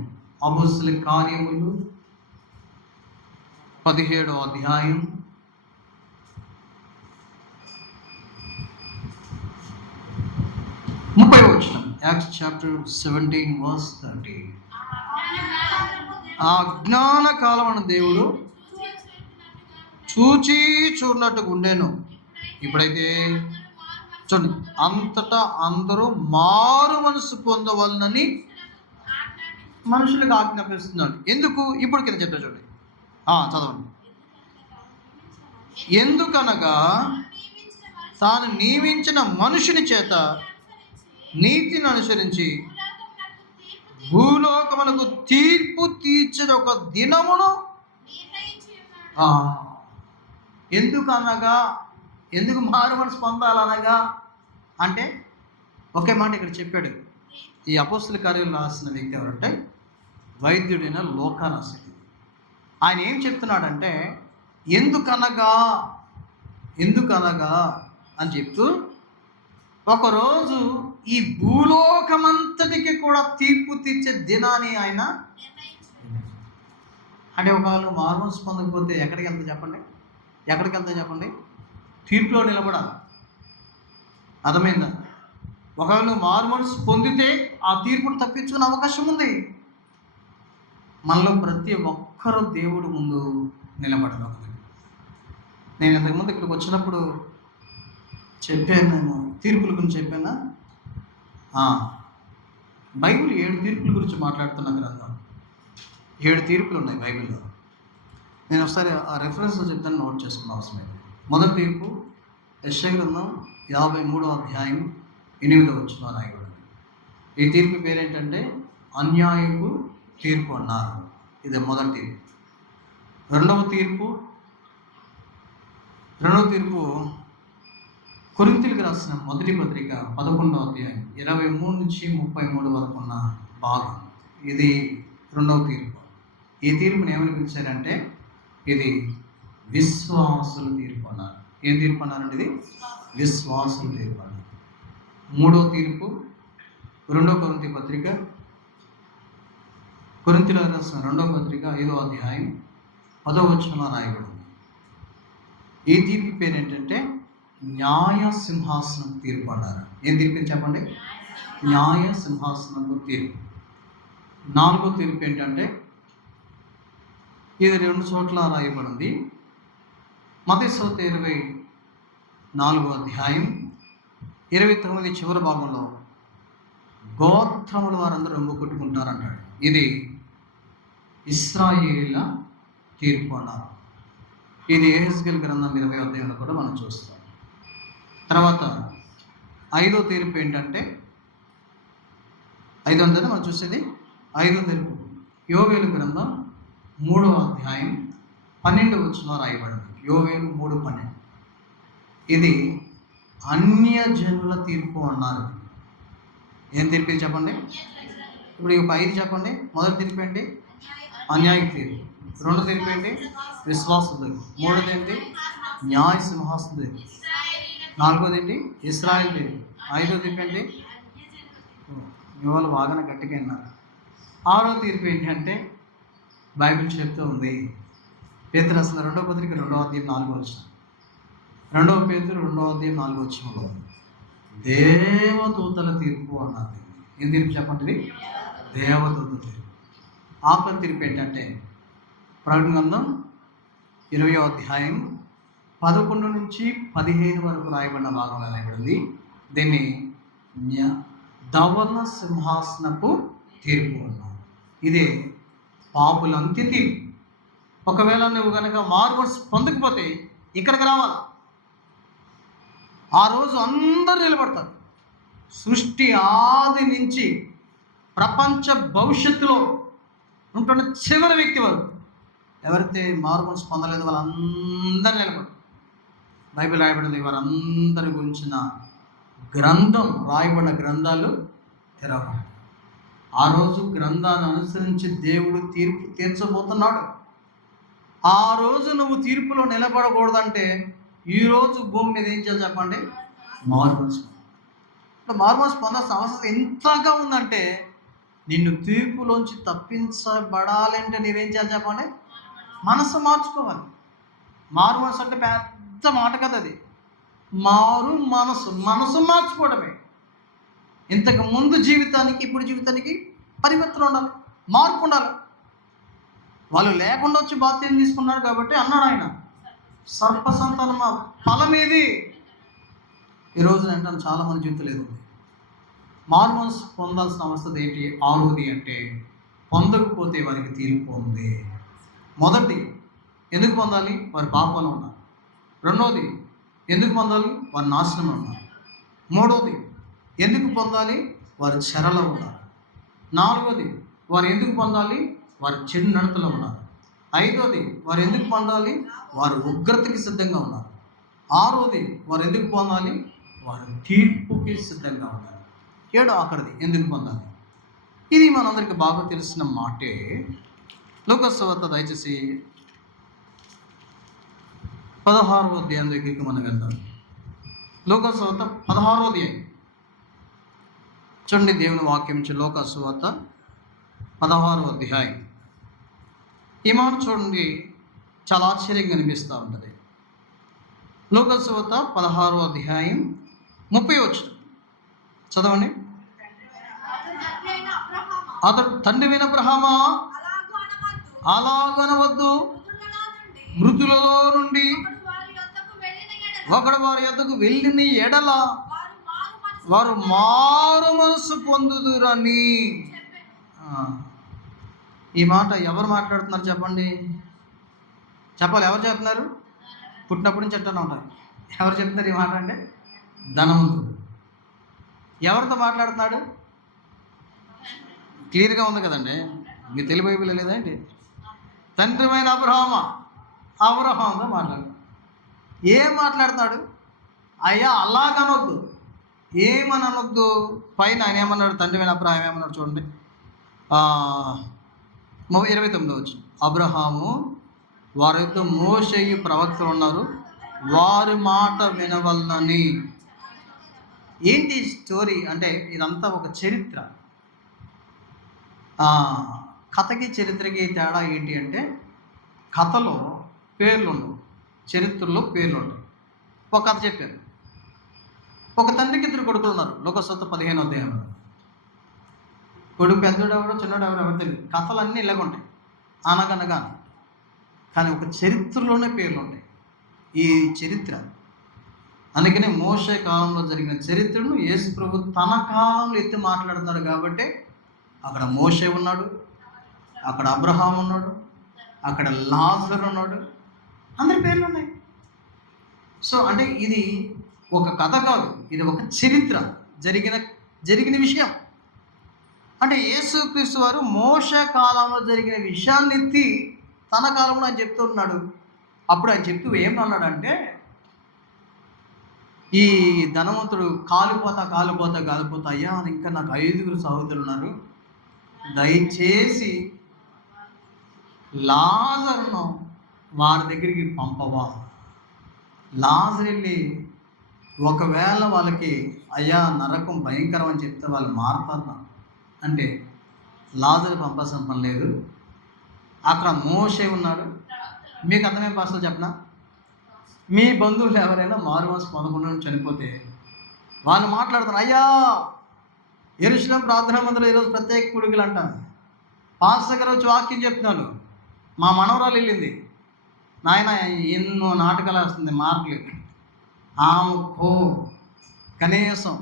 అపోస్తలుల కార్యములు 17వ అధ్యాయం 30వ వచనం. Acts chapter 17 verse 30. ఆ అజ్ఞాన కాలమున దేవుడు చూడనట్టుగా ఉండేను. ఇప్పుడైతే చూడండి, అంతటా అందరూ మారు మనసు పొందవలనని మనుషులకు ఆజ్ఞాపిస్తున్నాడు. ఎందుకు? ఇప్పుడు కింద చెప్పా చూడండి, చదవండి. ఎందుకనగా తాను నియమించిన మనుషుని చేత నీతిని అనుసరించి భూలోకమునకు తీర్పు తీర్చిన ఒక దినమును. ఎందుకనగా, ఎందుకు మారు మనసు పొందాలనగా అంటే ఒకే మాట ఇక్కడ చెప్పాడు. ఈ అపోస్తలుల కార్యాలు రాసిన వ్యక్తి ఎవరంటే వైద్యుడైన లోకానాసి. ఆయన ఏం చెప్తున్నాడంటే, ఎందుకనగా అని చెప్తూ ఒకరోజు ఈ భూలోకమంతటికి కూడా తీర్పు తీర్చే దినాన్ని ఆయన అంటే, ఒకవేళ మారు మనసు పొందకపోతే ఎక్కడికి వెళ్తా చెప్పండి? తీర్పులో నిలబడాలి. అర్థమైందా? ఒకవేళ నువ్వు మారు మనసు పొందితే ఆ తీర్పును తప్పించుకునే అవకాశం ఉంది. మనలో ప్రతి ఒక్కరూ దేవుడు ముందు నిలబడాలి. నేను ఇంతకుముందు ఇక్కడికి వచ్చినప్పుడు చెప్పాను, నేను తీర్పుల గురించి చెప్పానా? బైబిల్ 7 తీర్పుల గురించి మాట్లాడుతున్న గ్రంథం. 7 తీర్పులు ఉన్నాయి బైబిల్లో. నేను ఒకసారి ఆ రెఫరెన్స్ చెప్తాను, నోట్ చేసుకున్న అవసరమైంది. మొదటి తీర్పు యెషయా గ్రంథం 53వ అధ్యాయం 8వ వచనంలో రాయబడింది. ఈ తీర్పు పేరేంటంటే అన్యాయపు తీర్పు అన్నారు. ఇది మొదటి తీర్పు. రెండవ తీర్పు కొరింథీయులకు రాసిన మొదటి పత్రిక 11వ అధ్యాయం 23 నుంచి 33 వరకు ఉన్న భాగం. ఇది రెండవ తీర్పు. ఈ తీర్పుని ఏమని పిలిచారంటే, ఇది విశ్వాసుల తీర్పు అన్నారు. ఏం తీర్పు అన్నారండి? ఇది విశ్వాసుల తీర్పు అన్నారు. మూడవ తీర్పు 2వ కొరింథీ పత్రిక, కొరింథీయులకు రాసిన 2వ పత్రిక 5వ అధ్యాయం 10వ వచనంలో రాయబడింది. ఈ తీర్పు పేరు ఏంటంటే న్యాయ సింహాసనం తీర్పు అన్నారు. ఏం తీర్పు చెప్పండి? న్యాయ సింహాసనం తీర్పు. 4వ తీర్పు ఏంటంటే, ఇది 2 చోట్ల రాయబడింది. మత్తయి సువార్త 24వ అధ్యాయం 29 చివరి భాగంలో గోత్రముల వారందరూ రొమ్ము కొట్టుకుంటారంటాడు. ఇది ఇశ్రాయేలీల తీర్పు అన్నారు. ఇది యెహెజ్కేలు గ్రంథం 20వ అధ్యాయంలో కూడా మనం చూస్తాం. తర్వాత 5వ తీర్పు ఏంటంటే, 5 అంటే మనం చూసేది 5వ తీర్పు యోవేలు గ్రంథం 3వ అధ్యాయం 12వ వచనంలో రాయబడింది. యోవేలు 3:12. ఇది అన్యజనుల తీర్పు అన్నారు. ఏం తీర్పు చెప్పండి? ఇప్పుడు ఒక 5 చెప్పండి. మొదటి తీర్పు ఏంటి? అన్యాయ తీర్పు. రెండో తీర్పు ఏంటి? విశ్వాస తీర్పు. మూడోది ఏంటి? న్యాయ సింహాసన తీర్పు. నాలుగోది ఏంటి? ఇశ్రాయేలు తీర్పు. 5వ తీర్పు ఏంటి? ఇవాళ బాగానే గట్టిగా అన్నారు. 6వ తీర్పు ఏంటంటే బైబిల్ చెప్తూ ఉంది, పేతురు రాసిన 2వ పత్రిక 2వ అధ్యాయం 4వ వచనం. 2వ పేతురు 2వ అధ్యాయం 4వ వచనంలో దేవదూతల తీర్పు అన్నది. ఏం తీర్పు చెప్పండి? దేవదూతల తీర్పు. ఆఖరి తీర్పు ఏంటంటే ప్రకటన గ్రంథం 20వ అధ్యాయం 11 నుంచి 15 వరకు రాయబడిన భాగం రాయబడింది. దీన్ని ధవల సింహాసనపు తీర్పు అన్నారు. ఇదే పాపుల అంత్య తీర్పు. ఒకవేళ నువ్వు కనుక మారుమనసు పొందకపోతే ఇక్కడికి రావాలా. ఆ రోజు అందరూ నిలబడతారు. సృష్టి ఆది నుంచి ప్రపంచ భవిష్యత్తులో ఉంటున్న చివరి వ్యక్తి వారు ఎవరైతే మారుమనసు పొందలేదో వాళ్ళందరూ నిలబడతారు. బైబిల్ రాయబడింది, వారందరి గురించిన గ్రంథం, రాయబడిన గ్రంథాలు తెరవబడతాయి. ఆ రోజు గ్రంథాన్ని అనుసరించి దేవుడు తీర్పు తీర్చబోతున్నాడు. ఆ రోజు నువ్వు తీర్పులో నిలబడకూడదంటే ఈరోజు భూమి మీద ఏం చేయాలి చెప్పండి? మారుమనసు. ఇప్పుడు మారుమనసు పొందాల్సిన అవసరం ఎంతగా ఉందంటే, నిన్ను తీర్పులోంచి తప్పించబడాలంటే నీవేం చేయాలి చెప్పండి? మనసు మార్చుకోవాలి. మారుమనసు అంటే పెద్ద మాట కదా అది. మనసు మార్చుకోవడమే. ఇంతకు ముందు జీవితానికి ఇప్పుడు జీవితానికి పరివర్తన ఉండాలి, మార్పు ఉండాలి. వాళ్ళు లేకుండా వచ్చి బాధ్యత తీసుకున్నారు కాబట్టి అన్నాడు ఆయన, సర్ప సంతానమా ఫలం ఏది? ఈరోజు అంటాను చాలామంది జీవితం లేదు. మారుమనసు పొందాల్సిన అవసరం ఏంటి? ఆరోది అంటే పొందకపోతే వారికి తీర్పు ఉంది. మొదటి ఎందుకు పొందాలి? వారి పాపంలో ఉన్నారు. రెండవది ఎందుకు పొందాలి? వారి నాశనంలో ఉన్నారు. మూడవది ఎందుకు పొందాలి? వారి చెరలో ఉన్నారు. నాలుగవది వారు ఎందుకు పొందాలి? వారి చెడు నడతలో ఉన్నారు. ఐదవది వారు ఎందుకు పొందాలి? వారు ఉగ్రతకి సిద్ధంగా ఉన్నారు. ఆరోది వారు ఎందుకు పొందాలి? వారు తీర్పుకి సిద్ధంగా ఉన్నారు. ఏడో ఆఖరిది ఎందుకు పొందాలి? ఇది మనందరికీ బాగా తెలిసిన మాటే. లూకాసు వార్త దయచేసి 16వ అధ్యాయం దగ్గరికి మనం వెళ్తాం. లూకాసు వార్త 16వ అధ్యాయం చూడండి. దేవుని వాక్యం నుంచి లూకాసు వార్త 16వ అధ్యాయం. ఈ మాట చూడండి, చాలా ఆశ్చర్యంగా అనిపిస్తూ ఉంటుంది. లూకాసు వార్త 16వ అధ్యాయం 30వ వచనం చదవండి. అతడు తండ్రి అయిన అబ్రహామా, అలాగనవద్దు, మృతులలో నుండి ఒకడు వారి యొద్దకు వెళ్ళిన ఎడల వారు మారు మనసు పొందుదురని. ఈ మాట ఎవరు మాట్లాడుతున్నారు చెప్పండి? చెప్పాలి. ఎవరు చెప్తున్నారు? పుట్టినప్పటి నుంచి చెప్తూనే ఉంటారు. ఎవరు చెప్తున్నారు ఈ మాట అంటే? ధనవంతుడు. ఎవరితో మాట్లాడుతున్నాడు? క్లియర్గా ఉంది కదండి, మీ తెలుగు బైబిల్ లేదండి. తండ్రి అయిన అబ్రహాంతో మాట్లాడు. ఏం మాట్లాడుతున్నాడు? అయ్యా అలాగనొద్దు, ఏమని అనొద్దు. పైన ఆయన ఏమన్నాడు? తండ్రి అయిన అబ్రహాం ఏమన్నాడు చూడండి, 29వ వచనం. అబ్రహాము వారి యొక్క మోషే ప్రవక్తలు ఉన్నారు, వారి మాట వినవలనని. ఏంటి స్టోరీ అంటే ఇదంతా ఒక చరిత్ర. కథకి చరిత్రకి తేడా ఏంటి అంటే, కథలో పేర్లు ఉండవు, చరిత్రలో పేర్లు ఉంటాయి. ఒక కథ చెప్పారు. ఒక తండ్రికి 2 కొడుకులు ఉన్నారు. లూకాసు వార్త 15వ అధ్యాయంలో. కొడుకు పెద్దోడు ఎవడో చిన్నోడు ఎవరో తెలియదు. కథలన్నీ ఇలాగ ఉంటాయి, అనగనగా. కానీ ఒక చరిత్రలోనే పేర్లు ఉంటాయి. ఈ చరిత్ర అందుకనే మోషే కాలంలో జరిగిన చరిత్రను యేసు ప్రభు తన కాలంలో ఎత్తి మాట్లాడుతున్నాడు. కాబట్టి అక్కడ మోషే ఉన్నాడు, అక్కడ అబ్రహాం ఉన్నాడు, అక్కడ లాజరు ఉన్నాడు, అందరి పేర్లు ఉన్నాయి. సో అంటే ఇది ఒక కథ కాదు, ఇది ఒక చరిత్ర, జరిగిన విషయం. అంటే యేసుక్రీస్తు వారు మోషే కాలంలో జరిగిన విషయాన్ని ఎత్తి తన కాలంలో ఆయన చెప్తూ ఉన్నాడు. అప్పుడు ఆయన చెప్తూ ఏమన్నాడంటే, ఈ ధనవంతుడు కాలిపోతా అయ్యా, ఇంకా నాకు 5 సహోదరులు ఉన్నారు, దయచేసి లాజరును వారి దగ్గరికి పంపవా. లాజరు వెళ్ళి ఒకవేళ వాళ్ళకి అయ్యా నరకం భయంకరం అని చెప్తే వాళ్ళు మారుతారు అంటే లాజరు పంపాల్సిన పని లేదు. అక్కడ మోషే ఉన్నాడు. మీకు అర్థమే భాషలో చెప్పనా, మీ బంధువులు ఎవరైనా మారుమనసు పొందకుండా చనిపోతే వాళ్ళు మాట్లాడుతున్నారు, అయ్యా యెరూషలేము ప్రార్థనా మందిరంలో ఈరోజు ప్రత్యేక కూడికలు అంట, పాస్టర్ గారు వచ్చి వాక్యం చెప్తున్నాడు, మా మనవరాలు వెళ్ళింది, నాయన ఎన్నో నాటకాలు వేస్తుంది, మార్కులు ఆమెకు కనీసం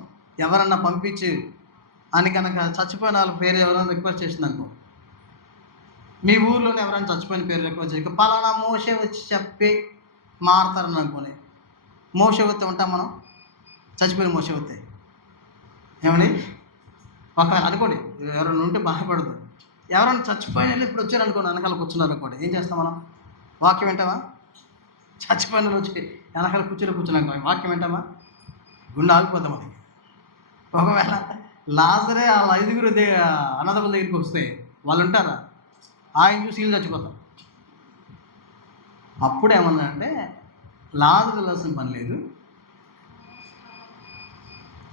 ఎవరన్నా పంపించి అని కనుక చచ్చిపోయిన వాళ్ళ పేరు ఎవరైనా రిక్వెస్ట్ చేసింది అనుకో, మీ ఊర్లోనే ఎవరైనా చచ్చిపోయిన పేరు వచ్చి పలానా మోసే వచ్చి చెప్పి మారుతారని అనుకోని మోసే వస్తే ఉంటాం మనం, చచ్చిపోయిన మోసే వస్తే ఏమని ఒకవేళ అనుకోండి, ఎవరైనా ఉంటే బాధపడదు. ఎవరైనా చచ్చిపోయిన వాళ్ళు ఇప్పుడు వచ్చారు అనుకోండి, వెనకాల కూర్చున్నారు అనుకోండి, ఏం చేస్తాం మనం? వాక్యం వింటావా? చచ్చిపోయిన వచ్చి వెనకాల కూర్చున్నాం వాక్యం వింటామా? గుండె ఆగిపోతాం మనకి. ఒకవేళ లాజరే వాళ్ళ 5గురు అనాథకుల దగ్గరికి వస్తే వాళ్ళు ఉంటారా? ఆయన చూసి వీళ్ళు చచ్చిపోతాం. అప్పుడు ఏమన్నా అంటే లాజరు వెళ్ళాల్సిన పని లేదు.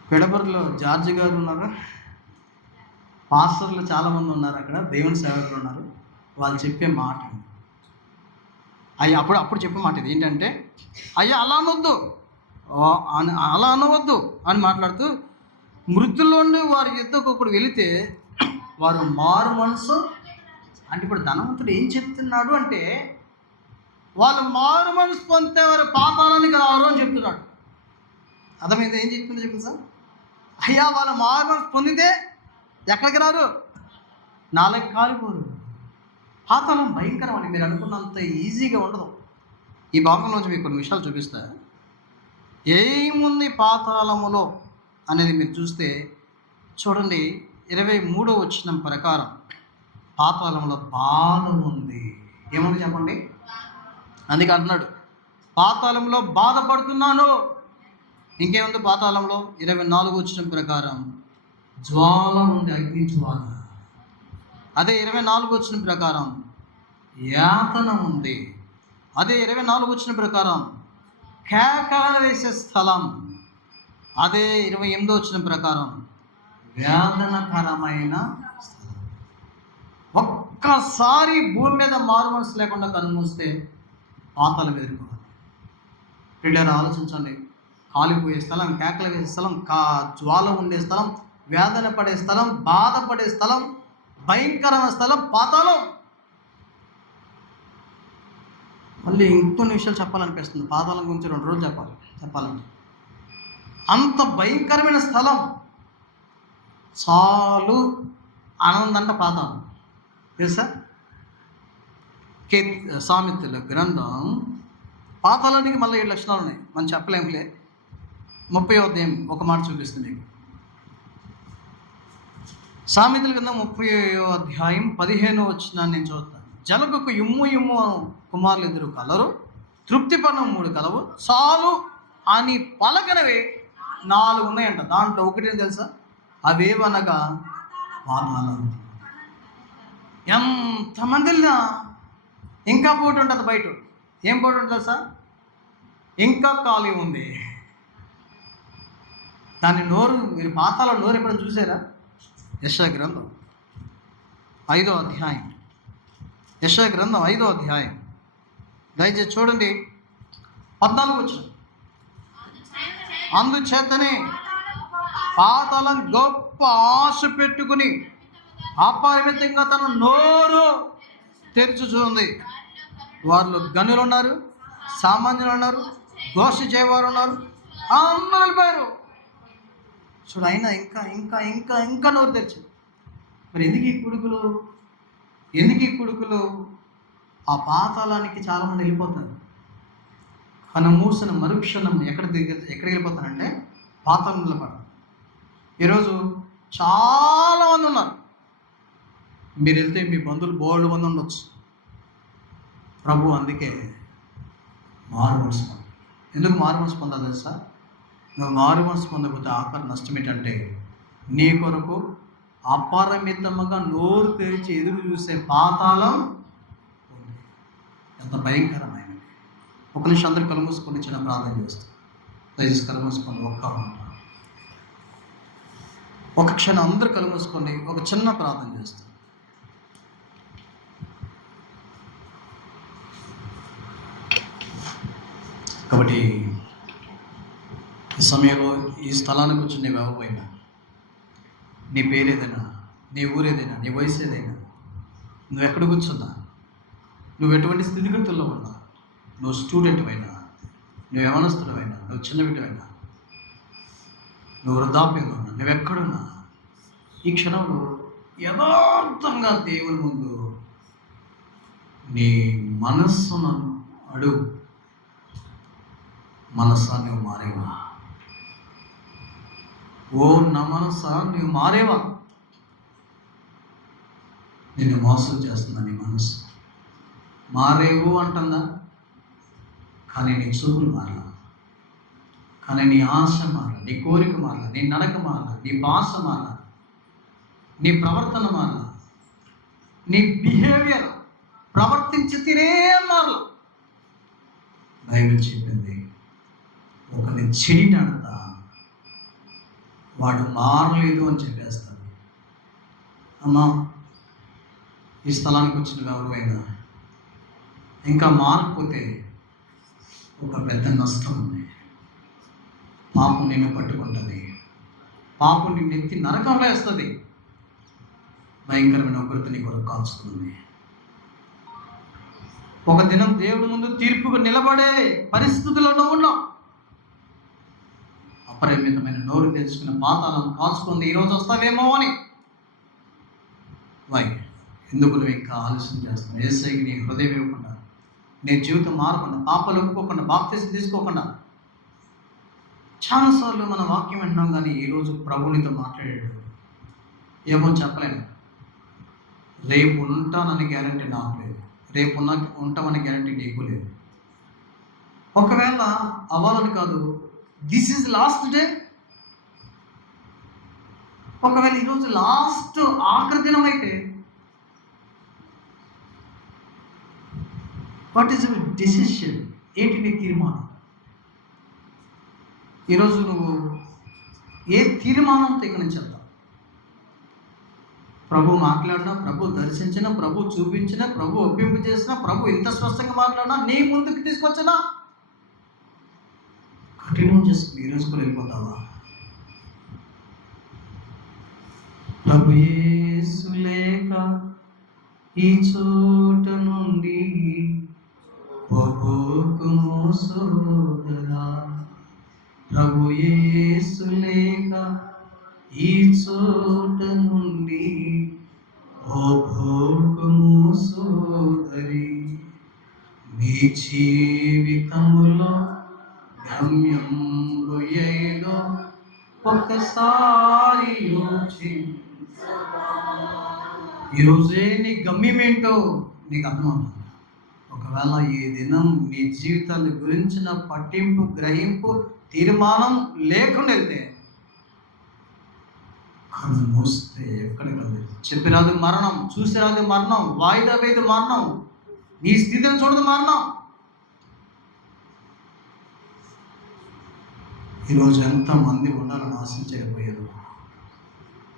పెడబరిలో జార్జి గారు ఉన్నారు, పాస్టర్లు చాలామంది ఉన్నారు, అక్కడ దేవుని సేవకులు ఉన్నారు. వాళ్ళు చెప్పే మాట అయ్యా, అప్పుడు చెప్పే మాట ఇది ఏంటంటే, అయ్యా అలా అనవద్దు, అలా అనవద్దు అని మాట్లాడుతూ, మృతుల్లోండి వారి యుద్ధకు ఒకడు వెళితే వారు మారు మనసు అంటే, ఇప్పుడు ధనవంతుడు ఏం చెప్తున్నాడు అంటే, వాళ్ళు మారు మనసు పొందితే వారు పాతాళానికి రారు అని చెప్తున్నాడు. అర్థమైంది? ఏం చెప్తుందో చెప్పండి సార్. అయ్యా వాళ్ళు మారు మనసు పొందితే ఎక్కడికి రారు? నాలుగు కాలిపోరు. పాతాళం భయంకరం అని మీరు అనుకున్నంత ఈజీగా ఉండదు. ఈ భాగంలోంచి మీకు కొన్ని విషయాలు చూపిస్తా. ఏముంది పాతాళములో అనేది మీరు చూస్తే చూడండి, 23వ వచనం ప్రకారం పాతాళంలో బాధ ఉంది. ఏముంది చెప్పండి? అందుకే అంటున్నాడు, పాతాళంలో బాధపడుతున్నాను. ఇంకేముంది పాతాళంలో? 24వ వచనం ప్రకారం జ్వాల ఉంది, అగ్ని జ్వాల. అదే 24వ వచనం ప్రకారం యాతన ఉంది. అదే 24వ వచనం ప్రకారం కేకలు వేసే స్థలం. అదే 28వ వచనం ప్రకారం వేదనకరమైన స్థలం. ఒక్కసారి భూమి మీద మారు మనసు లేకుండా కనుమూస్తే పాతాళం ఎదుర్కోవాలి. పిల్లలు ఆలోచించండి. కాలిపోయే స్థలం, కేకలు వేసే స్థలం, జ్వాల ఉండే స్థలం, వేదన పడే స్థలం, బాధపడే స్థలం, భయంకరమైన స్థలం పాతాళం. మళ్ళీ ఇంకొన్ని విషయాలు చెప్పాలనిపిస్తుంది. పాతాళం గురించి 2 రోజులు చెప్పాలంటే అంత భయంకరమైన స్థలం. చాలు ఆనందంట పాతాళం. తెలుసా? సామెతల గ్రంథం పాతాళానికి మళ్ళీ 7 లక్షణాలు ఉన్నాయి, మనం చెప్పలేములే. 30వ అధ్యాయం ఒక మాట చూపిస్తుంది మీకు. సామెతల గ్రంథం 30వ అధ్యాయం 15వ వచనాన్ని నేను చూస్తాను. జలగకు ఇమ్ము కుమారులు 2 కలరు, తృప్తిపన్నం 3 కలవు, చాలు అని పలకనవి 4 ఉన్నాయంట. దాంట్లో ఒకటి తెలుసా? అవేవనగా పాతాళం. ఎంతమందినా ఇంకా పోటీ ఉంటుంది బయట. ఏం పోటీ ఉంటుంది తెలుసా? ఇంకా ఖాళీ ఉంది. దాని నోరు, మీరు పాతాళం నోరు ఎప్పుడైనా చూసారా? యెషయా గ్రంథం 5వ అధ్యాయం, యెషయా గ్రంథం 5వ అధ్యాయం దయచేసి చూడండి, 14వ వచనం. అందుచేతనే పాతాళం గొప్ప ఆశ పెట్టుకుని అపరిమితంగా తన నోరు తెరుచుచుంది. వారిలో గనులు ఉన్నారు, సామాన్యులు ఉన్నారు, ఘోష చేయవారు ఉన్నారు, అందరూ వెళ్ళిపోయారు. చూడు, అయినా ఇంకా ఇంకా ఇంకా ఇంకా నోరు తెరిచింది. మరి ఎందుకు ఈ కొడుకులు ఆ పాతాళానికి చాలామంది వెళ్ళిపోతారు. మూసిన మరుక్షణం ఎక్కడికి వెళ్ళిపోతారంటే పాతాళంలో పడతారు. ఈరోజు చాలామంది ఉన్నారు. మీరు వెళ్తే మీ బంధువులు బోల్డ్ మంది ఉండొచ్చు. ప్రభు అందుకే మారు మనసు పొందాలి. ఎందుకు మారు మనసు పొందాలి తెలుసా? నువ్వు మారు మనసు పొందకపోతే ఆఖరి నష్టం ఏంటంటే, నీ కొరకు అపరిమితముగా నోరు తెరిచి ఎదురు చూసే పాతాళం ఎంత భయంకరమైనది. ఒక నిమిషం అందరూ కళ్ళు మూసుకొని చిన్న ప్రార్థన చేస్తాం. దయచేసి కళ్ళు మూసుకొని ఒక క్షణం అందరూ కళ్ళు మూసుకొని ఒక చిన్న ప్రార్థన చేస్తాం. కాబట్టి ఈ సమయంలో ఈ స్థలానికి వచ్చి నీవు ఎవరిపోయినా, నీ పేరేదైనా, నీ ఊరేదైనా, నీ వయసు ఏదైనా, నువ్వు ఎక్కడ కూర్చున్నా, నువ్వు ఎటువంటి స్థితిగతుల్లో ఉన్నా, నువ్వు స్టూడెంట్ అయినా, నువ్వు యవనస్తుడమైనా, నువ్వు చిన్న బిడ్డవైనా, నువ్వు వృద్ధాప్యంలో ఉన్నా, నువ్వెక్కడున్నా, ఈ క్షణంలో యథార్థంగా దేవుని ముందు నీ మనస్సును అడుగు. మనసా నువ్వు మారేవా? ఓ నా మనసా నువ్వు మారేవా? నిన్ను మోసం చేస్తుందా నీ మనసు? మారేవు అంటుందా? కానీ నీ చూపులు మారలా, కానీ నీ ఆశ మారలా, నీ కోరిక మారలా, నీ నడక మారలా, నీ భాష మారలా, నీ ప్రవర్తన మారలా, నీ బిహేవియర్ ప్రవర్తించి తీరే మారలా. బైబిల్ చెప్పింది, ఒకరిని చెడినాడతా వాడు మారలేదు అని చెప్పేస్తాడు. అమ్మా, ఈ స్థలానికి వచ్చిన గౌరవైనా ఇంకా మారకపోతే ఒక పెద్ద నష్టం ఉంది. పాపం నిన్ను పట్టుకుంటుంది, పాపం నిన్ను ఎత్తి నరకంలో వేస్తుంది, భయంకరమైన ఉగ్రత నీ కొరకు కాల్చుకుంది. ఒక దినం దేవుడి ముందు తీర్పుకు నిలబడే పరిస్థితుల్లో ఉన్నాం. అపరిమితమైన నోరు తెచ్చుకున్న పాతాలను కాల్చుకుంది. ఈరోజు వస్తావేమో అని. ఎందుకు నువ్వు ఇంకా ఆలస్యం చేస్తున్నావు? యేసయ్యకి నీ హృదయం ఇవ్వకుండా, నీ జీవితం మారకుండా, పాపాలు ఒప్పుకోకుండా, బాప్తిసం తీసుకోకుండా. చాలాసార్లు మన వాక్యం వింటున్నాం, కానీ ఈరోజు ప్రభునితో మాట్లాడాడు. ఏమో చెప్పలేను. రేపు ఉంటానని గ్యారంటీ నాకు లేదు, రేపు ఉంటామని గ్యారంటీ నీకు లేదు. ఒకవేళ అవ్వాలని కాదు, దిస్ ఈజ్ లాస్ట్ డే. ఒకవేళ ఈరోజు లాస్ట్ ఆఖరి దినం అయితే, వాట్ ఈస్ యువర్ డెసిషన్? ఏంటి నీ తీర్మానం? ఈరోజు నువ్వు ఏ తీర్మానంతో ఇక్కడ నుంచి వెళ్తావు? ప్రభు మాట్లాడినా, ప్రభు దర్శించినా, ప్రభు చూపించినా, ప్రభు ఒప్పింపు చేసినా, ప్రభు ఇంత స్పష్టంగా మాట్లాడినా, నీ ముందుకు తీసుకొచ్చినా కఠినం చేసుకుని ఈరోజు కూడా వెళ్ళిపోతావా? ప్రభు యేసు లేక ఈ చోట నుండి పోకుము సోదరా. ప్రభు యేసు లేక ఈ చోట నుండి పోకుము సోదరి. నీ జీవితములో గమ్యం ఏదో ఒక్కసారి ఈరోజే నీ గమ్యం ఏంటో నీకు అర్థమవుతుంది. ఒకవేళ ఈ దినం నీ జీవితాన్ని గురించిన పట్టింపు, గ్రహింపు, తీర్మానం లేకుండా వెళ్తే, కన్ను మూస్తే ఎక్కడికి వెళ్ళదు. చెప్పిరాదు మరణం, చూసిరాదు మరణం, వాయిదా వేది మరణం, నీ స్థితిని చూడదు మరణం. ఈరోజు ఎంతమంది ఉండాలని ఆశించకపోయారు.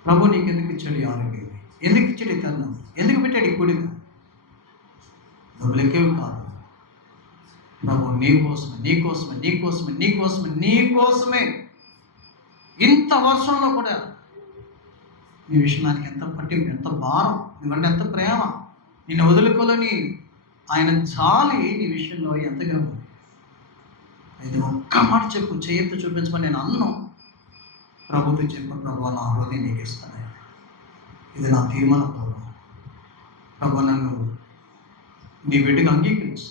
ప్రభు నీకు ఎందుకు ఇచ్చాడు ఈ ఆరోగ్యం? ఎందుకు ఇచ్చాడు ఈ తరుణం? ఎందుకు పెట్టాడు ఈ కుడిక? డబ్బులెక్కేవి కాదు. ప్రభు నీకోసమే, నీకోసమే, నీకోసమే, నీకోసమే, నీకోసమే. ఇంత వర్షంలో కూడా నీ విషయానికి ఎంత పట్టింపు, ఎంత భారం, నువ్వంటే ఎంత ప్రేమ, నిన్ను వదులుకోలేని ఆయన జాలి నీ విషయంలో ఎంతగా ఉంది. అయితే ఒక్క మాట చెప్పు, చేయొద్దు చూపించమని నేను అన్ను. ప్రభుతో చెప్పు, ప్రభు నా హృదయం నీకు ఇస్తాను, ఇది నా తీర్మానం. ప్రభు నన్ను నీ బిడ్డగా అంగీకరించు.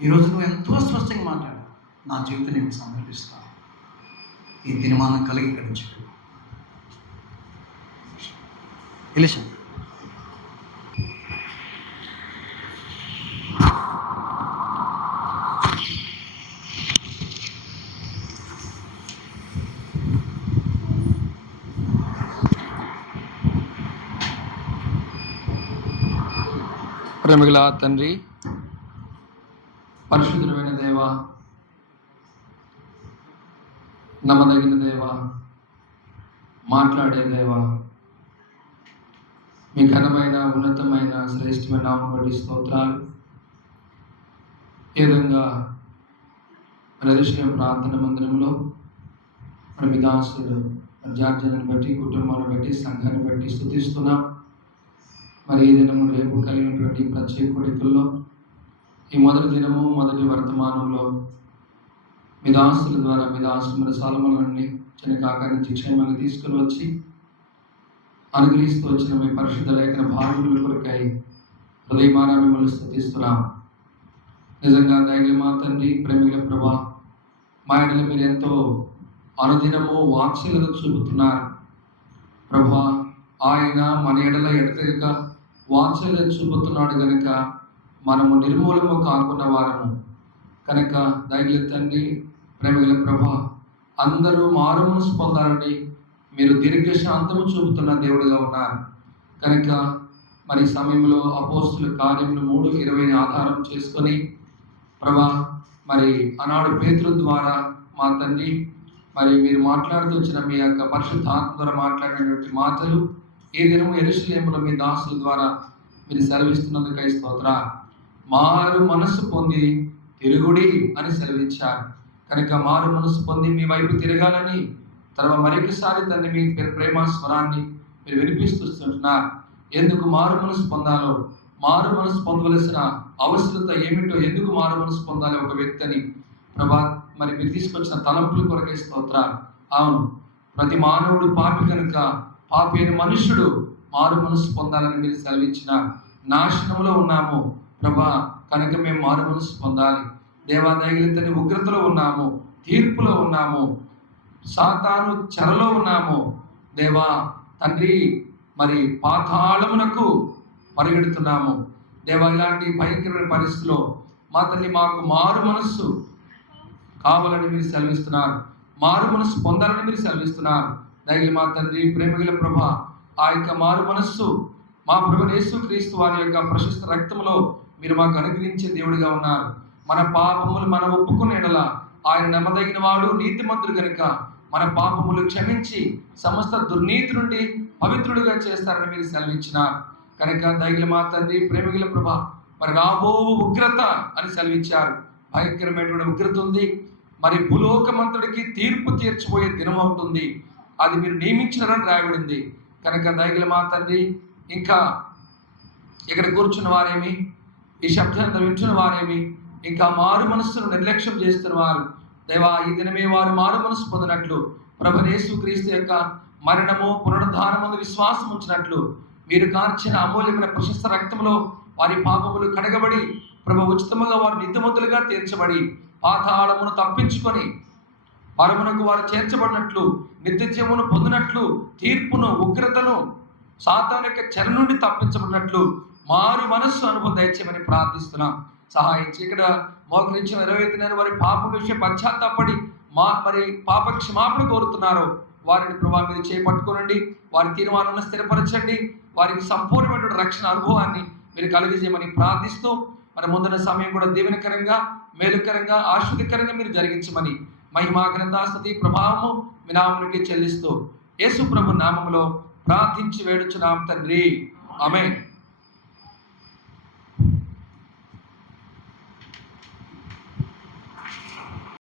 ఈరోజు నువ్వు ఎంతో స్పష్టంగా మాట్లాడు, నా జీవితం నీకు సమర్పిస్తాను. ఈ తీర్మానం కలిగి ఇక్కడ నుంచి ఎలిషా. ప్రేమిగల తండ్రి, పరిశుద్ధమైన దేవ, నమ్మదగిన దేవ, మాట్లాడే దేవ, మీ ఘనమైన, ఉన్నతమైన, శ్రేష్టమైన నామమును బట్టి స్తోత్రాలు. ఈ విధంగా రజిస్టర్ ప్రార్థన మందిరంలో మన మీ దాసుడు జార్జీని బట్టి, కుటుంబాన్ని బట్టి, సంఘాన్ని బట్టి స్తుతిస్తున్నాం. మరి ఈ దినము రేపు కలిగినటువంటి ప్రత్యేక కోడికల్లో ఈ మొదటి దినము, మొదటి వర్తమానంలో మీ దాసుల ద్వారా మీ దాసుల సాలములన్నీ చిన్న కాకా నుంచి క్షేమంగా తీసుకుని వచ్చి అనుగ్రహిస్తూ వచ్చిన మీ పరిశుద్ధ లేఖన భాగముల కొరకై ఉదయమాన మిమ్మల్ని స్తుతిస్తున్నాం. నిజంగా దయగల మా తండ్రి, ప్రేమిల ప్రభా, మా ఎడల మీరు ఎంతో అనుదినము వాత్సల్యత చూపుతున్నారు ప్రభా. ఆయన మన ఎడల ఎడతెగక వాత్సల్యత చూపుతున్నాడు కనుక మనము నిర్మూలము కాకున్న వారము కనుక దయగల తండ్రి, ప్రేమిల ప్రభా, అందరూ మారు మనసు పొందాలని మీరు దీర్ఘశాంతము చూపుతున్న దేవుడిగా ఉన్నారు కనుక మరి సమయంలో అపోస్తుల కార్యములు 3:20 ఆధారం చేసుకొని ప్రభా, మరి ఆనాడు పేతురు ద్వారా మా తండ్రి మరి మీరు మాట్లాడుతూ వచ్చిన మీ యొక్క పరిశుద్ధాత్మ ద్వారా మాట్లాడినటువంటి మాటలు ఈ దినము యెరూషలేములో మీ దాసుల ద్వారా మీరు సెలవిస్తున్నందుకై స్తోత్రాలు. మారు మనస్సు పొంది తిరుగుడి అని సెలవిచ్చారు కనుక మారు మనస్సు పొంది మీ వైపు తిరగాలని తర్వాత మరొకసారి తండ్రి మీ ప్రేమ స్వరాన్ని మీరు వినిపిస్తుంటున్నారు. ఎందుకు మారు మనసు పొందాలో, మారు మనసు పొందవలసిన అవసరత ఏమిటో, ఎందుకు మారు మనసు పొందాలి ఒక వ్యక్తిని ప్రభా మరి మీరు తీసుకొచ్చిన తలంపుల కొరకే స్తోత్రాలు. అవును, ప్రతి మానవుడు పాపి కనుక పాపి అయిన మనుష్యుడు మారు మనసు పొందాలని మీరు సెలవిచ్చిన నాశనంలో ఉన్నాము ప్రభా కనుక మేము మారు మనసు పొందాలి. దేవాదయగలితని ఉగ్రతలో ఉన్నాము, తీర్పులో ఉన్నాము, సాతాను చెరలో ఉన్నాము దేవా తండ్రి, మరి పాతాళమునకు పరిగెడుతున్నాము దేవా. ఇలాంటి భయంకరమైన పరిస్థితిలో మా తల్లి మాకు మారు మనస్సు కావాలని మీరు సెలవిస్తున్నారు, మారు మనస్సు పొందాలని మీరు సెలవిస్తున్నారు. దయగల మా తండ్రి, ప్రేమగల ప్రభా, ఆ యొక్క మారు మనస్సు మా ప్రభువైన యేసుక్రీస్తు వారి యొక్క ప్రశస్త రక్తంలో మీరు మాకు అనుగ్రహించే దేవుడిగా ఉన్నారు. మన పాపములు మనం ఒప్పుకునే యెడల ఆయన నమ్మదగిన వాడు, నీతిమంతుడు కనుక మన పాపములు క్షమించి సమస్త దుర్నీతి నుండి పవిత్రుడిగా చేస్తారని మీరు సెలవిచ్చినారు కనుక దయగల మా తండ్రి, ప్రేమగల ప్రభా, మరి రాబో ఉగ్రత అని సెలవిచ్చారు. భయంకరమైనటువంటి ఉగ్రత ఉంది, మరి భూలోకమంతుడికి తీర్పు తీర్చిపోయే దినం అవుతుంది, అది మీరు నియమించినారని రాయబడింది కనుక దయగల మా తండ్రి, ఇంకా ఇక్కడ కూర్చున్న వారేమి, ఈ శబ్దాన్ని వింటున్న వారేమి, ఇంకా మారు మనస్సును నిర్లక్ష్యం చేస్తున్న వారు దేవా, ఈ దినమే వారు మారు మనసు పొందినట్లు ప్రభువైన యేసుక్రీస్తు యొక్క మరణము పునరుద్ధానముందు విశ్వాసం ఉంచినట్లు మీరు కార్చిన అమూల్యమైన ప్రశస్త రక్తంలో వారి పాపములు కడగబడి ప్రభు ఉచితముగా వారు నీతిమంతులుగా తీర్చబడి పాతాళమును తప్పించుకొని పరమునకు వారు చేర్చబడినట్లు, నిత్య జీవమును పొందినట్లు, తీర్పును ఉగ్రతను సాతాను యొక్క చెర నుండి తప్పించబడినట్లు మారు మనస్సు అనుభవం దయచేయమని ప్రార్థిస్తున్నాం. సహాయం ఇక్కడ మోకరించిన 25 వారి పాపం విషయం పశ్చాత్తాపడి మరి పాప క్షమాపణ కోరుతున్నారు వారిని ప్రభావ మీరు చేపట్టుకోనండి, వారి తీర్మానాలను స్థిరపరచండి, వారికి సంపూర్ణమైన రక్షణ అనుభవాన్ని మీరు కలిగజేయమని ప్రార్థిస్తూ మరి ముందున్న సమయం కూడా దీవెనకరంగా, మేలుకరంగా, ఆశ్వాదకరంగా మీరు జరిగించమని మహిమా ఘనత స్తుతి ప్రభావము మీ నామమునికి చెల్లిస్తూ యేసు ప్రభు నామములో ప్రార్థించి వేడుచున్నాం తండ్రి, ఆమేన్.